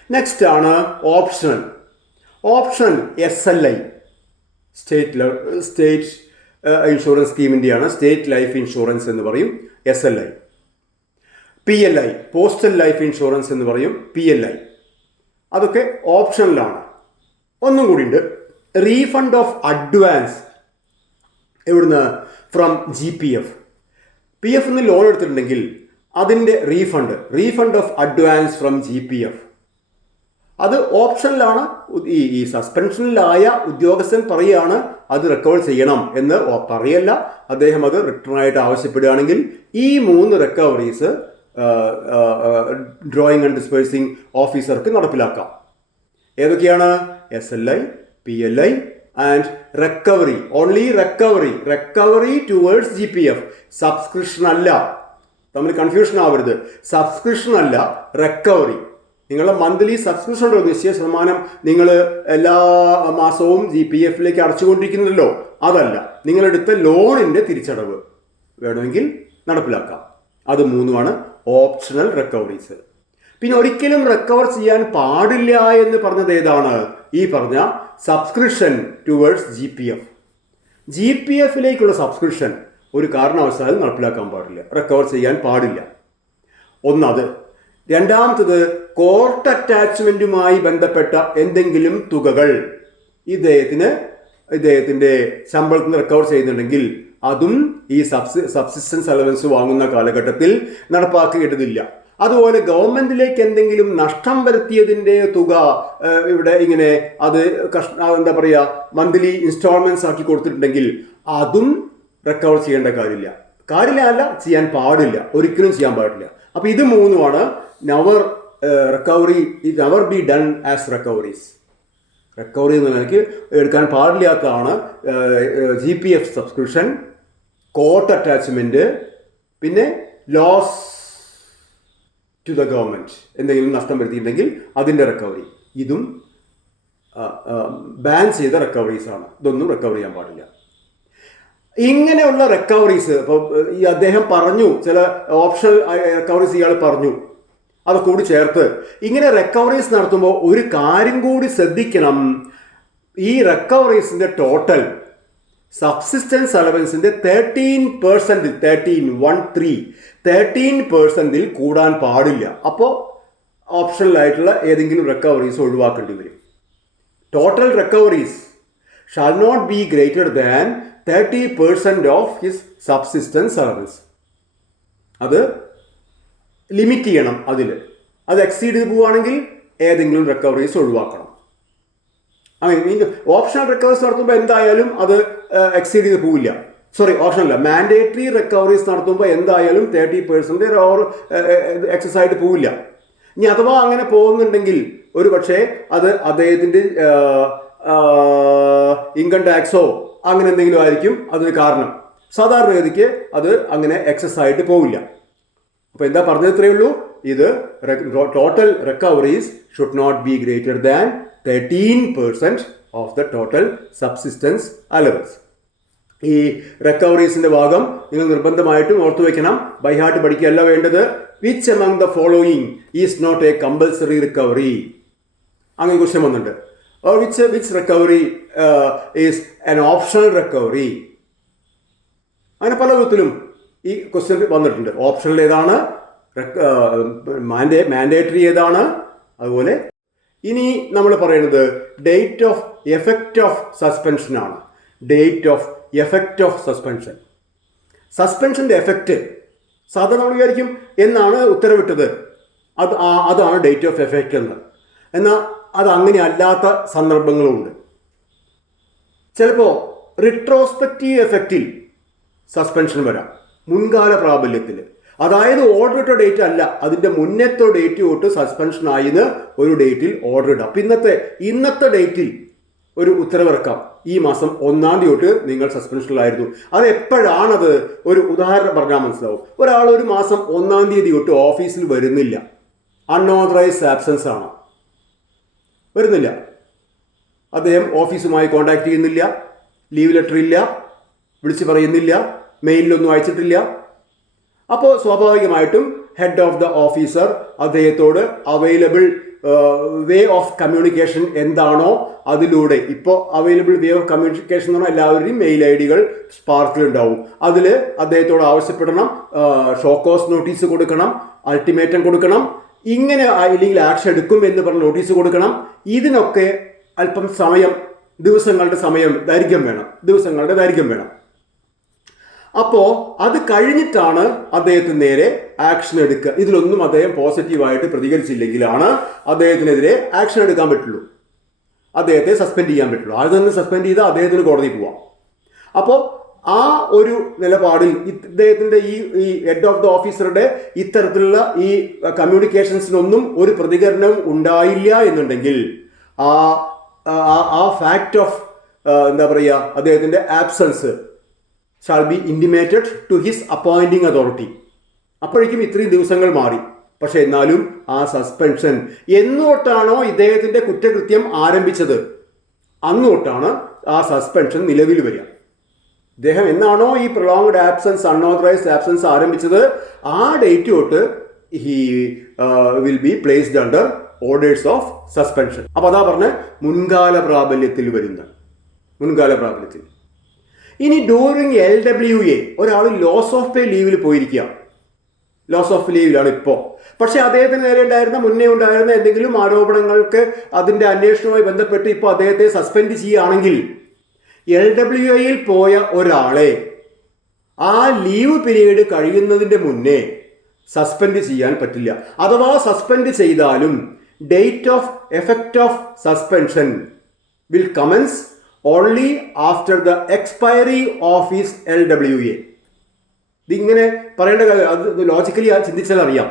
Next ആണ് optional. Optional SLI, state insurance സ്കീമിൻ്റെയാണ്, സ്റ്റേറ്റ് ലൈഫ് ഇൻഷുറൻസ് എന്ന് പറയും SLI. PLI, postal life insurance എന്ന് പറയും PLI. അതൊക്കെ ഓപ്ഷണലാണ്. ഒന്നും കൂടിയുണ്ട്, റീഫണ്ട് ഓഫ് അഡ്വാൻസ്. എവിടുന്ന്? From GPF. PF നിന്ന് ലോൺ എടുത്തിട്ടുണ്ടെങ്കിൽ അതിൻ്റെ refund of advance from GPF. അത് ഓപ്ഷനിലാണ്. ഈ സസ്പെൻഷനിലായ ഉദ്യോഗസ്ഥൻ പറയുകയാണ് അത് റിക്കവർ ചെയ്യണം എന്ന് പറയല്ല, അദ്ദേഹം അത് റിട്ടേൺ ആയിട്ട് ആവശ്യപ്പെടുകയാണെങ്കിൽ ഈ 3 റിക്കവറീസ് ഡ്രോയിങ് ആൻഡ് ഡിസ്പേഴ്സിംഗ് ഓഫീസർക്ക് നടപ്പിലാക്കാം. ഏതൊക്കെയാണ്? SLI, PLI and recovery. Only recovery towards GPF. Subscription അല്ല, തമ്മിൽ കൺഫ്യൂഷൻ ആവരുത്. സബ്സ്ക്രിപ്ഷൻ അല്ല, റിക്കവറി. നിങ്ങളുടെ മന്ത്ലി സബ്സ്ക്രിപ്ഷൻ ഉണ്ടോ? നിശ്ചയ ശതമാനം നിങ്ങൾ എല്ലാ മാസവും GPF-ലേക്ക് അടച്ചുകൊണ്ടിരിക്കുന്നുണ്ടല്ലോ, അതല്ല. നിങ്ങളെടുത്ത ലോണിൻ്റെ തിരിച്ചടവ് വേണമെങ്കിൽ നടപ്പിലാക്കാം. അത് 3 ഓപ്ഷണൽ റിക്കവറീസ്. പിന്നെ ഒരിക്കലും റിക്കവർ ചെയ്യാൻ പാടില്ല എന്ന് പറഞ്ഞത് ഏതാണ്? ഈ പറഞ്ഞ സബ്സ്ക്രിപ്ഷൻ ടുവേർഡ്സ് GPF. GPF-ലേക്കുള്ള സബ്സ്ക്രിപ്ഷൻ ഒരു കാരണവശാലും നടപ്പിലാക്കാൻ പാടില്ല, റിക്കവർ ചെയ്യാൻ പാടില്ല. ഒന്നത്. രണ്ടാമത്തത്, കോർട്ട് അറ്റാച്ച്മെൻറ്റുമായി ബന്ധപ്പെട്ട എന്തെങ്കിലും തുകകൾ ഇദ്ദേഹത്തിൻ്റെ ശമ്പളത്തിൽ നിന്ന് റിക്കവർ ചെയ്യുന്നുണ്ടെങ്കിൽ അതും ഈ സബ്സിസ്റ്റൻസ് അലവൻസ് വാങ്ങുന്ന കാലഘട്ടത്തിൽ നടപ്പാക്കേണ്ടതില്ല. അതുപോലെ ഗവൺമെന്റിലേക്ക് എന്തെങ്കിലും നഷ്ടം വരുത്തിയതിൻ്റെ തുക ഇവിടെ ഇങ്ങനെ അത് എന്താ പറയുക, മന്ത്ലി ഇൻസ്റ്റാൾമെന്റ്സ് ആക്കി കൊടുത്തിട്ടുണ്ടെങ്കിൽ അതും റിക്കവർ ചെയ്യേണ്ട കാര്യമില്ല, ചെയ്യാൻ പാടില്ല, ഒരിക്കലും ചെയ്യാൻ പാടില്ല. അപ്പോൾ ഇത് 3 never be done as recoveries. Recovery എന്ന് എനിക്ക് എടുക്കാൻ പാടില്ലാത്തതാണ് GPF സബ്സ്ക്രിപ്ഷൻ, കോർട്ട് അറ്റാച്ച്മെന്റ്, പിന്നെ ലോസ് ടു ദ ഗവൺമെന്റ്, എന്തെങ്കിലും നഷ്ടം വരുത്തിയിട്ടുണ്ടെങ്കിൽ അതിൻ്റെ റിക്കവറി. ഇതും ബാൻ ചെയ്ത റിക്കവറീസ് ആണ്. ഇതൊന്നും റിക്കവർ ചെയ്യാൻ പാടില്ല. ഇങ്ങനെയുള്ള റിക്കവറീസ് ഇപ്പോൾ ഈ അദ്ദേഹം പറഞ്ഞു, ചില ഓപ്ഷണൽ റിക്കവറീസ് ഇയാൾ പറഞ്ഞു, അത് കൂടി ചേർത്ത് ഇങ്ങനെ റിക്കവറീസ് നടത്തുമ്പോൾ ഒരു കാര്യം കൂടി ശ്രദ്ധിക്കണം. ഈ റിക്കവറീസിൻ്റെ ടോട്ടൽ സബ്സിസ്റ്റൻസ് അലവൻസിൻ്റെ 13% കൂടാൻ പാടില്ല. അപ്പോൾ ഓപ്ഷണലായിട്ടുള്ള ഏതെങ്കിലും റിക്കവറീസ് ഒഴിവാക്കേണ്ടി വരും. Total recoveries shall not be greater than 30% of his subsistence allowance. അത് ലിമിറ്റ് ചെയ്യണം. അത് എക്സീഡ് ചെയ്ത് പോവുകയാണെങ്കിൽ ഏതെങ്കിലും റിക്കവറീസ് ഒഴിവാക്കണം. ഓപ്ഷണൽ റിക്കവറീസ് നടത്തുമ്പോൾ എന്തായാലും അത് എക്സീഡ് ചെയ്ത് പോവില്ല. ഓപ്ഷനല്ല, മാൻഡേറ്ററി റിക്കവറീസ് നടത്തുമ്പോൾ എന്തായാലും 30% ഓർ എക്സസ് ആയിട്ട് പോവില്ല. ഇനി അഥവാ അങ്ങനെ പോകുന്നുണ്ടെങ്കിൽ ഒരു പക്ഷേ അത് അദ്ദേഹത്തിൻ്റെ ഇൻകം ടാക്സോ അങ്ങനെ എന്തെങ്കിലും ആയിരിക്കും അതിന് കാരണം. സാധാരണഗതിക്ക് അത് അങ്ങനെ എക്സസ് ആയിട്ട് പോവില്ല. അപ്പോൾ എന്താ പറഞ്ഞത്? ഇത്രയേ ഉള്ളൂ. ഇത് total recoveries should not be greater than 13% of the total subsistence allowance. ഈ റിക്കവറീസിൻ്റെ ഭാഗം നിങ്ങൾ നിർബന്ധമായിട്ടും ഓർത്തു വയ്ക്കണം, ബൈഹാർട്ട് പഠിക്കുകയല്ല വേണ്ടത്. Which among the following is not a compulsory recovery? അങ്ങനെ ക്വസ്റ്റ്യൻ വന്നിട്ടുണ്ട്. Which recovery is an optional recovery? അങ്ങനെ പല വിധത്തിലും ഈ ക്വസ്റ്റ്യൻ വന്നിട്ടുണ്ട്. ഓപ്ഷണൽ ഏതാണ്, മാൻഡേറ്ററി ഏതാണ്, അതുപോലെ ഇനി നമ്മൾ പറയുന്നത് ഡേറ്റ് ഓഫ് എഫക്റ്റ് ഓഫ് സസ്പെൻഷനാണ്. Date of effect of suspension. സസ്പെൻഷൻ്റെ എഫക്റ്റ് സാധാരണ നമ്മൾ വിചാരിക്കും എന്നാണ് ഉത്തരവിട്ടത്, അതാണ് ഡേറ്റ് ഓഫ് എഫക്റ്റ് എന്ന്. എന്നാൽ അത് അങ്ങനെ അല്ലാത്ത സന്ദർഭങ്ങളുമുണ്ട്. ചിലപ്പോൾ റിട്രോസ്പെക്റ്റീവ് എഫക്റ്റിൽ സസ്പെൻഷൻ വരാം, മുൻകാല പ്രാബല്യത്തിൽ. അതായത് ഓർഡർ ഇട്ട ഡേറ്റ് അല്ല, അതിൻ്റെ മുന്നത്തെ ഡേറ്റ് തൊട്ട് സസ്പെൻഷൻ ആയിന്ന് ഒരു ഡേറ്റിൽ ഓർഡർ ഇടാം. അപ്പം ഇന്നത്തെ ഡേറ്റിൽ ഒരു ഉത്തരവിറക്കാം, ഈ മാസം 1-ാം തീയതി തൊട്ട് നിങ്ങൾ സസ്പെൻഷനിലായിരുന്നു. അത് എപ്പോഴാണത്? ഒരു ഉദാഹരണം പറഞ്ഞാൽ മനസ്സിലാവും. ഒരാൾ ഒരു മാസം 1-ാം തീയതി തൊട്ട് ഓഫീസിൽ വരുന്നില്ല, അൺഓതറൈസ്ഡ് ആബ്സെൻസ് ആണ്, വരുന്നില്ല. അദ്ദേഹം ഓഫീസുമായി കോൺടാക്ട് ചെയ്യുന്നില്ല, ലീവ് ലെറ്റർ ഇല്ല, വിളിച്ച് പറയുന്നില്ല, മെയിലൊന്നും അയച്ചിട്ടില്ല. അപ്പോൾ സ്വാഭാവികമായിട്ടും ഹെഡ് ഓഫ് ദ ഓഫീസർ അദ്ദേഹത്തോട് അവൈലബിൾ വേ ഓഫ് കമ്മ്യൂണിക്കേഷൻ എന്താണോ അതിലൂടെ, ഇപ്പോൾ അവൈലബിൾ വേ ഓഫ് കമ്മ്യൂണിക്കേഷൻ എന്ന് പറഞ്ഞാൽ എല്ലാവരുടെയും മെയിൽ ID സ്പാർക്കിലുണ്ടാവും. അതിൽ അദ്ദേഹത്തോട് ആവശ്യപ്പെടണം, ഷോക്കോസ് നോട്ടീസ് കൊടുക്കണം, അൾട്ടിമേറ്റം കൊടുക്കണം, ഇങ്ങനെ ഇല്ലെങ്കിൽ ആക്ഷൻ എടുക്കും എന്ന് പറഞ്ഞ് നോട്ടീസ് കൊടുക്കണം. ഇതിനൊക്കെ അല്പം സമയം, ദിവസങ്ങളുടെ ദൈർഘ്യം വേണം. അപ്പോൾ അത് കഴിഞ്ഞിട്ടാണ് അദ്ദേഹത്തിന് നേരെ ആക്ഷൻ എടുക്കുക. ഇതിലൊന്നും അദ്ദേഹം പോസിറ്റീവായിട്ട് പ്രതികരിച്ചില്ലെങ്കിലാണ് അദ്ദേഹത്തിനെതിരെ ആക്ഷൻ എടുക്കാൻ പറ്റുള്ളൂ, അദ്ദേഹത്തെ സസ്പെൻഡ് ചെയ്യാൻ പറ്റുള്ളൂ. അത് തന്നെ സസ്പെൻഡ് ചെയ്താൽ അദ്ദേഹത്തിന് കോടതി പോവാം. അപ്പോൾ ആ ഒരു നിലപാടിൽ ഇദ്ദേഹത്തിൻ്റെ ഈ ഹെഡ് ഓഫ് ദ ഓഫീസറുടെ ഇത്തരത്തിലുള്ള ഈ കമ്മ്യൂണിക്കേഷൻസിനൊന്നും ഒരു പ്രതികരണം ഉണ്ടായില്ല എന്നുണ്ടെങ്കിൽ ആ ഫാക്ട് ഓഫ് എന്താ പറയുക, അദ്ദേഹത്തിൻ്റെ absence shall be intimated to his appointing authority. അപ്പോഴേക്കും ഇത്രയും ദിവസങ്ങൾ മാറി. പക്ഷെ എന്നാലും ആ സസ്പെൻഷൻ എന്നോട്ടാണോ ഇദ്ദേഹത്തിൻ്റെ കുറ്റകൃത്യം ആരംഭിച്ചത് അന്നോട്ടാണ് ആ സസ്പെൻഷൻ നിലവിൽ വരിക. ഇദ്ദേഹം എന്നാണോ ഈ പ്രൊലോങ്ഡ് ആബ്സൻസ്, അൺഓതറൈസ്ഡ് ആബ്സൻസ് ആരംഭിച്ചത്, ആ ഡേറ്റ് തൊട്ട് he will be placed under orders of suspension. അപ്പോൾ അതാ പറഞ്ഞ് മുൻകാല പ്രാബല്യത്തിൽ. ഇനി ഡ്യൂറിങ് LWA ഒരാൾ ലോസ് ഓഫ് പേ ലീവിൽ പോയിരിക്കുക, ലോസ് ഓഫ് ലീവിലാണ് ഇപ്പോൾ. പക്ഷേ അദ്ദേഹത്തിന് നേരെ മുന്നേ ഉണ്ടായിരുന്ന എന്തെങ്കിലും ആരോപണങ്ങൾക്ക് അതിൻ്റെ അന്വേഷണവുമായി ബന്ധപ്പെട്ട് ഇപ്പോൾ അദ്ദേഹത്തെ സസ്പെൻഡ് ചെയ്യുകയാണെങ്കിൽ LWAയിൽ പോയ ഒരാളെ ആ ലീവ് പീരീഡ് കഴിയുന്നതിൻ്റെ മുന്നേ സസ്പെൻഡ് ചെയ്യാൻ പറ്റില്ല. അഥവാ സസ്പെൻഡ് ചെയ്താലും date of effect of suspension will comments only after the expiry of his LWA. ഇതിങ്ങനെ പറയേണ്ട കാര്യം, അത് ലോജിക്കലി ചിന്തിച്ചാൽ അറിയാം.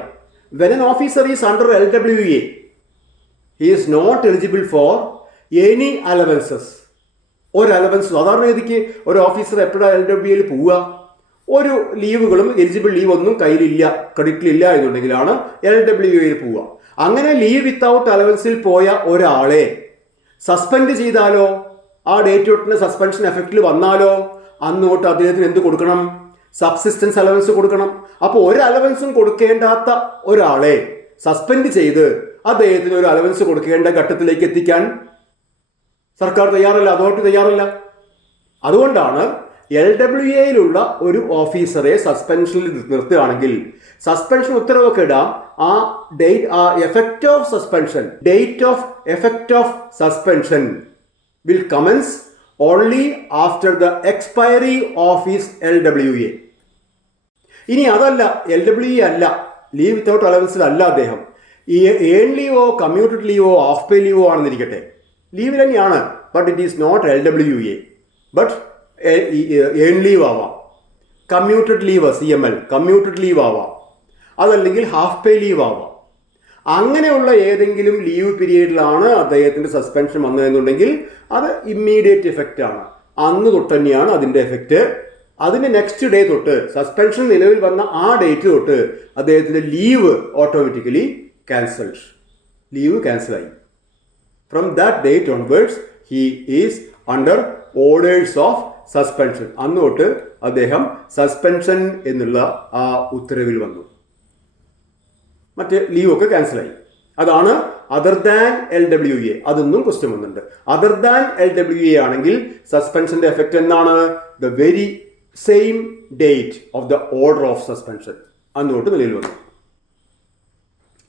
When an officer is under LWA, he is not eligible for any allowances. ഒരു അലവൻസ് സാധാരണ രീതിക്ക് ഒരു ഓഫീസർ എപ്പോഴാണ് LWAയിൽ പോവുക, ഒരു ലീവുകളും എലിജിബിൾ ലീവ് ഒന്നും കയ്യിലില്ല, ക്രെഡിറ്റിലില്ല എന്നുണ്ടെങ്കിലാണ് LWAയിൽ പോവുക. അങ്ങനെ ലീവ് വിത്തൗട്ട് അലവൻസിൽ പോയ ഒരാളെ സസ്പെൻഡ് ചെയ്താലോ, ആ ഡേറ്റ് തൊട്ടിന് സസ്പെൻഷൻ എഫക്റ്റിൽ വന്നാലോ, അന്ന് തൊട്ട് അദ്ദേഹത്തിന് എന്ത് കൊടുക്കണം? സബ്സിസ്റ്റൻസ് അലവൻസ് കൊടുക്കണം. അപ്പോൾ ഒരു അലവൻസും കൊടുക്കേണ്ടാത്ത ഒരാളെ സസ്പെൻഡ് ചെയ്ത് അദ്ദേഹത്തിന് ഒരു അലവൻസ് കൊടുക്കേണ്ട ഘട്ടത്തിലേക്ക് എത്തിക്കാൻ സർക്കാർ തയ്യാറല്ല, അതോറിറ്റി തയ്യാറല്ല. അതുകൊണ്ടാണ് LWAയിലുള്ള ഒരു ഓഫീസറെ സസ്പെൻഷനിൽ നിർത്തുകയാണെങ്കിൽ സസ്പെൻഷൻ ഉത്തരവൊക്കെ ഇടാം. ആ ഡേറ്റ്, ആ effect of suspension, date of effect of suspension will commence only after the expiry of his LWA. ഇനി അതല്ല, LWA അല്ല, ലീവ് വിത്തൗട്ട് അലവൻസിലല്ല അദ്ദേഹം, ഈ ഏൺ ലീവോ കമ്മ്യൂട്ടഡ് ലീവോ ഹാഫ് പേ ലീവോ ആണെന്നിരിക്കട്ടെ, ലീവിൽ തന്നെയാണ്, but it is not LWA, but earn leave ആവാം, commuted leave CML commuted leave ആവാം, അതല്ലെങ്കിൽ ഹാഫ് പേ ലീവ് ആവാം. അങ്ങനെയുള്ള ഏതെങ്കിലും ലീവ് പീരീഡിലാണ് അദ്ദേഹത്തിൻ്റെ സസ്പെൻഷൻ വന്നതെന്നുണ്ടെങ്കിൽ അത് ഇമ്മീഡിയറ്റ് എഫക്റ്റ് ആണ്, അന്ന് തൊട്ട് തന്നെയാണ് അതിൻ്റെ എഫക്റ്റ്. അതിൻ്റെ നെക്സ്റ്റ് ഡേ തൊട്ട്, സസ്പെൻഷൻ നിലവിൽ വന്ന ആ ഡേറ്റ് തൊട്ട് അദ്ദേഹത്തിൻ്റെ ലീവ് ഓട്ടോമാറ്റിക്കലി ക്യാൻസൽഡ്, ലീവ് ക്യാൻസലായി. From that date onwards he is under orders of suspension. അന്ന് തൊട്ട് അദ്ദേഹം സസ്പെൻഷൻ എന്നുള്ള ആ ഉത്തരവിൽ വന്നു, മറ്റേ ലീവൊക്കെ ക്യാൻസലായി. അതാണ് അതർ ദാൻ LWA. അതൊന്നും ക്വസ്റ്റ്യൻ വന്നിട്ടുണ്ട്. അതർ ദാൻ LWA ആണെങ്കിൽ സസ്പെൻഷന്റെ എഫക്റ്റ് എന്താണ്? The very same date of the order of suspension അന്നോട്ട് നിലയിൽ വന്നു.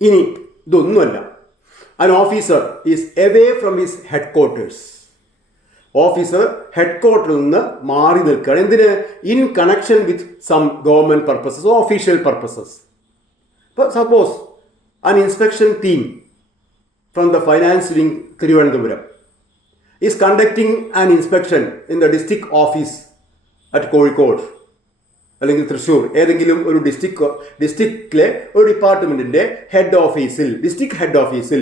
ഇനി ഇതൊന്നുമല്ല, an officer is away from his headquarters. Officer ഹെഡ്ക്വാർട്ടറിൽ നിന്ന് മാറി നിൽക്കുകയാണ്. എന്തിന്? In connection with some government purposes, official purposes. Suppose an inspection team from the finance wing Thiruvananthapuram is conducting an inspection in the district office at Kozhikode അല്ലെങ്കിൽ തൃശ്ശൂർ, ഏതെങ്കിലും ഒരു ഡിസ്ട്രിക്റ്റിലെ ഒരു ഡിപ്പാർട്ട്മെന്റിന്റെ ഹെഡ് ഓഫീസിൽ, ഡിസ്ട്രിക്ട് ഹെഡ് ഓഫീസിൽ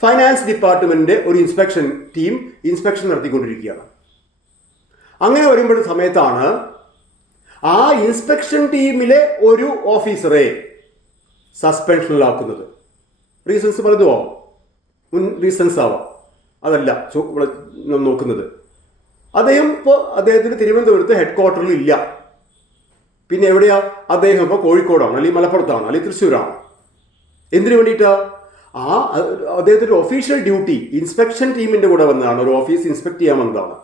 ഫൈനാൻസ് ഡിപ്പാർട്ട്മെന്റിന്റെ ഒരു inspection team inspection നടത്തിക്കൊണ്ടിരിക്കുകയാണ്. അങ്ങനെ വരുമ്പോഴത്തെ സമയത്താണ് ആ ഇൻസ്പെക്ഷൻ ടീമിലെ ഒരു ഓഫീസറെ സസ്പെൻഷനിലാക്കുന്നത്. റീസൺസ് പലതും ആവാം, മുൻ റീസൺസ് ആവാം, അതല്ല നോക്കുന്നത്. അദ്ദേഹം ഇപ്പോൾ അദ്ദേഹത്തിന് തിരുവനന്തപുരത്ത് ഹെഡ്ക്വാർട്ടറിൽ ഇല്ല, പിന്നെ എവിടെയാ അദ്ദേഹം? ഇപ്പോൾ കോഴിക്കോടാണ്, അല്ലെങ്കിൽ മലപ്പുറത്താണ്, അല്ലെങ്കിൽ തൃശ്ശൂരാണ്. എന്തിനു വേണ്ടിയിട്ടാ? അദ്ദേഹത്തിൻ്റെ ഒഫീഷ്യൽ ഡ്യൂട്ടി ഇൻസ്പെക്ഷൻ ടീമിൻ്റെ കൂടെ വന്നതാണ്, ഒരു ഓഫീസ് ഇൻസ്പെക്ട് ചെയ്യാൻ വന്നതാണ്.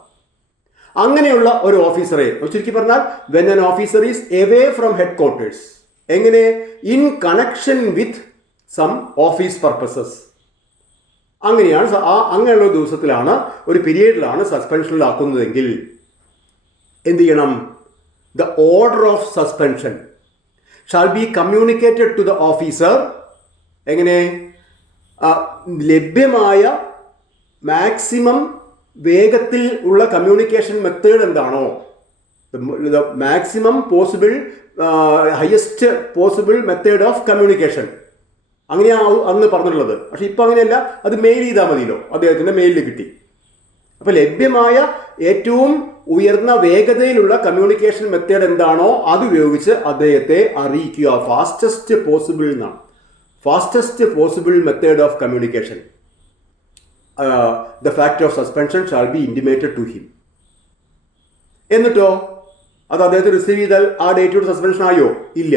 അങ്ങനെയുള്ള ഒരു ഓഫീസറെ, ചുരുക്കി പറഞ്ഞാൽ when an officer is away from headquarters, എങ്ങനെ? In connection with some office purposes. അങ്ങനെയാണ് അങ്ങനെയുള്ള ദിവസത്തിലാണ്, ഒരു പീരീഡിലാണ് സസ്പെൻഷനിലാക്കുന്നതെങ്കിൽ എന്ത് ചെയ്യണം? The order of suspension shall be communicated to the officer. എങ്ങനെ? ലഭ്യമായ മാക്സിമം വേഗത്തിൽ ഉള്ള കമ്മ്യൂണിക്കേഷൻ മെത്തേഡ് എന്താണോ, the maximum possible highest possible method of communication, അങ്ങനെയാണ് അന്ന് പറഞ്ഞിട്ടുള്ളത്. പക്ഷെ ഇപ്പം അങ്ങനെയല്ല, അത് മെയിൽ ചെയ്താൽ മതിയല്ലോ, അദ്ദേഹത്തിൻ്റെ മെയിലിൽ കിട്ടി. അപ്പോൾ ലഭ്യമായ ഏറ്റവും ഉയർന്ന വേഗതയിലുള്ള കമ്മ്യൂണിക്കേഷൻ മെത്തേഡ് എന്താണോ അത് ഉപയോഗിച്ച് അദ്ദേഹത്തെ അറിയിക്കുക. ഫാസ്റ്റസ്റ്റ് പോസിബിൾ എന്നാണ്, fastest possible method of communication. The fact of suspension shall be intimated to him. എന്നിട്ടോ അത് അദ്ദേഹത്തെ റിസീവ് ചെയ്താൽ ആ ഡേറ്റോട് സസ്പെൻഷൻ ആയോ? ഇല്ല.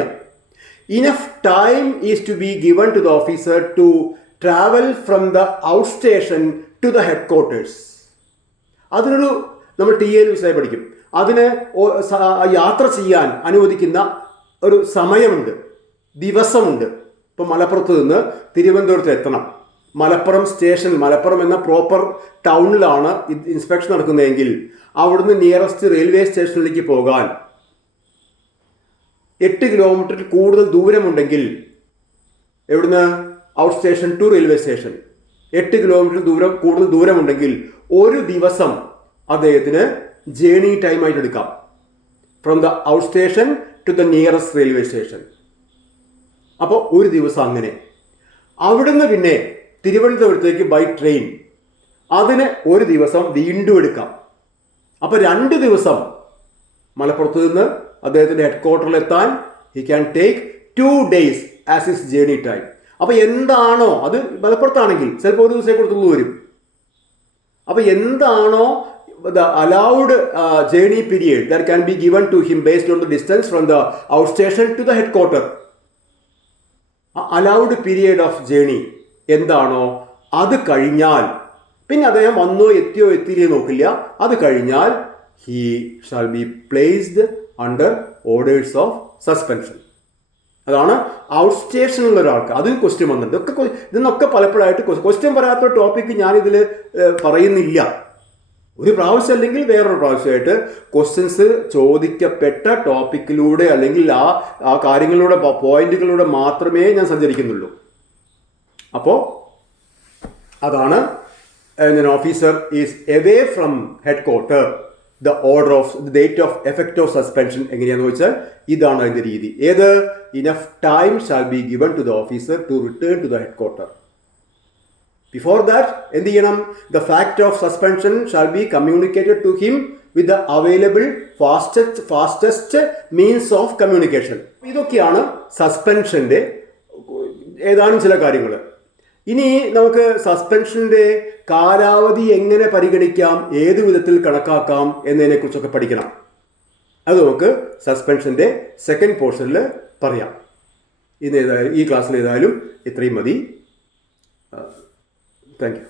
Enough time is to be given to the officer to travel from the outstation to the headquarters. അതിനൊരു നമ്മൾ TAL വിഷയം പഠിക്കും. അതിന് യാത്ര ചെയ്യാൻ അനുവദിക്കുന്ന ഒരു സമയമുണ്ട്, ദിവസമുണ്ട്. ഇപ്പം മലപ്പുറത്ത് നിന്ന് തിരുവനന്തപുരത്ത് എത്തണം. മലപ്പുറം സ്റ്റേഷൻ, മലപ്പുറം എന്ന പ്രോപ്പർ ടൗണിലാണ് ഇൻസ്പെക്ഷൻ നടക്കുന്നതെങ്കിൽ അവിടുന്ന് നിയറസ്റ്റ് റെയിൽവേ സ്റ്റേഷനിലേക്ക് പോകാൻ 8 കിലോമീറ്ററിൽ കൂടുതൽ ദൂരമുണ്ടെങ്കിൽ, എവിടുന്ന്? Outstation to railway station 8 kilometre കൂടുതൽ ദൂരമുണ്ടെങ്കിൽ ഒരു ദിവസം അദ്ദേഹത്തിന് ജേണി ടൈമായിട്ട് എടുക്കാം, from the outstation to the nearest railway station. അപ്പോൾ ഒരു ദിവസം അങ്ങനെ. അവിടുന്ന് പിന്നെ തിരുവനന്തപുരത്തേക്ക് ബൈ ട്രെയിൻ, അതിന് ഒരു ദിവസം വീണ്ടും എടുക്കാം. അപ്പോൾ 2 ദിവസം മലപ്പുറത്ത് നിന്ന് അദ്ദേഹത്തിൻ്റെ ഹെഡ് ക്വാർട്ടറിലെത്താൻ he can take 2 days as his journey time. അപ്പോൾ എന്താണോ അത്, മലപ്പുറത്താണെങ്കിൽ ചിലപ്പോൾ ഒരു ദിവസം കൊടുത്തുള്ളൂ വരും. അപ്പോൾ എന്താണോ the allowed journey period that can be given to him based on the distance from the outstation to the headquarter, allowed period of journey എന്താണോ അത് കഴിഞ്ഞാൽ പിന്നെ അദ്ദേഹം വന്നോ എത്തിയോ എത്തിയില്ലേ നോക്കില്ല. അത് കഴിഞ്ഞാൽ he shall be placed under orders of suspension. അതാണ് ഔട്ട് സ്റ്റേഷനിലുള്ള ഒരാൾക്ക്. അതിന് ക്വസ്റ്റ്യൻ വന്നിട്ടുണ്ട്. ഇതൊക്കെ പലപ്പോഴായിട്ട് ക്വസ്റ്റ്യൻ പറയാത്ത ടോപ്പിക്ക് ഞാനിതിൽ പറയുന്നില്ല. ഒരു പ്രാവശ്യം അല്ലെങ്കിൽ വേറൊരു പ്രാവശ്യമായിട്ട് ക്വസ്റ്റ്യൻസ് ചോദിക്കപ്പെട്ട ടോപ്പിക്കിലൂടെ അല്ലെങ്കിൽ ആ കാര്യങ്ങളിലൂടെ പോയിന്റുകളിലൂടെ മാത്രമേ ഞാൻ സഞ്ചരിക്കുന്നുള്ളൂ. അപ്പോൾ അതാണ് officer is away from headquarter, the order of the date of effect of suspension എങ്ങനെയാണെന്ന് വെച്ചാൽ ഇതാണ് അതിൻ്റെ രീതി. ഏത്? Enough time shall be given to the officer to return to the headquarter. Before that എന്ത് ചെയ്യണം? The fact of suspension shall be communicated to him with the available fastest means of communication. ഇതൊക്കെയാണ് സസ്പെൻഷൻ്റെ ഏതാനും ചില കാര്യങ്ങൾ. ഇനി നമുക്ക് സസ്പെൻഷൻ്റെ കാലാവധി എങ്ങനെ പരിഗണിക്കാം, ഏത് വിധത്തിൽ കണക്കാക്കാം എന്നതിനെക്കുറിച്ചൊക്കെ പഠിക്കണം. അത് നമുക്ക് സസ്പെൻഷൻ്റെ സെക്കൻഡ് പോർഷനിൽ പറയാം. ഈ ക്ലാസ്സിൽ ഏതായാലും ഇത്രയും മതി. Thank you.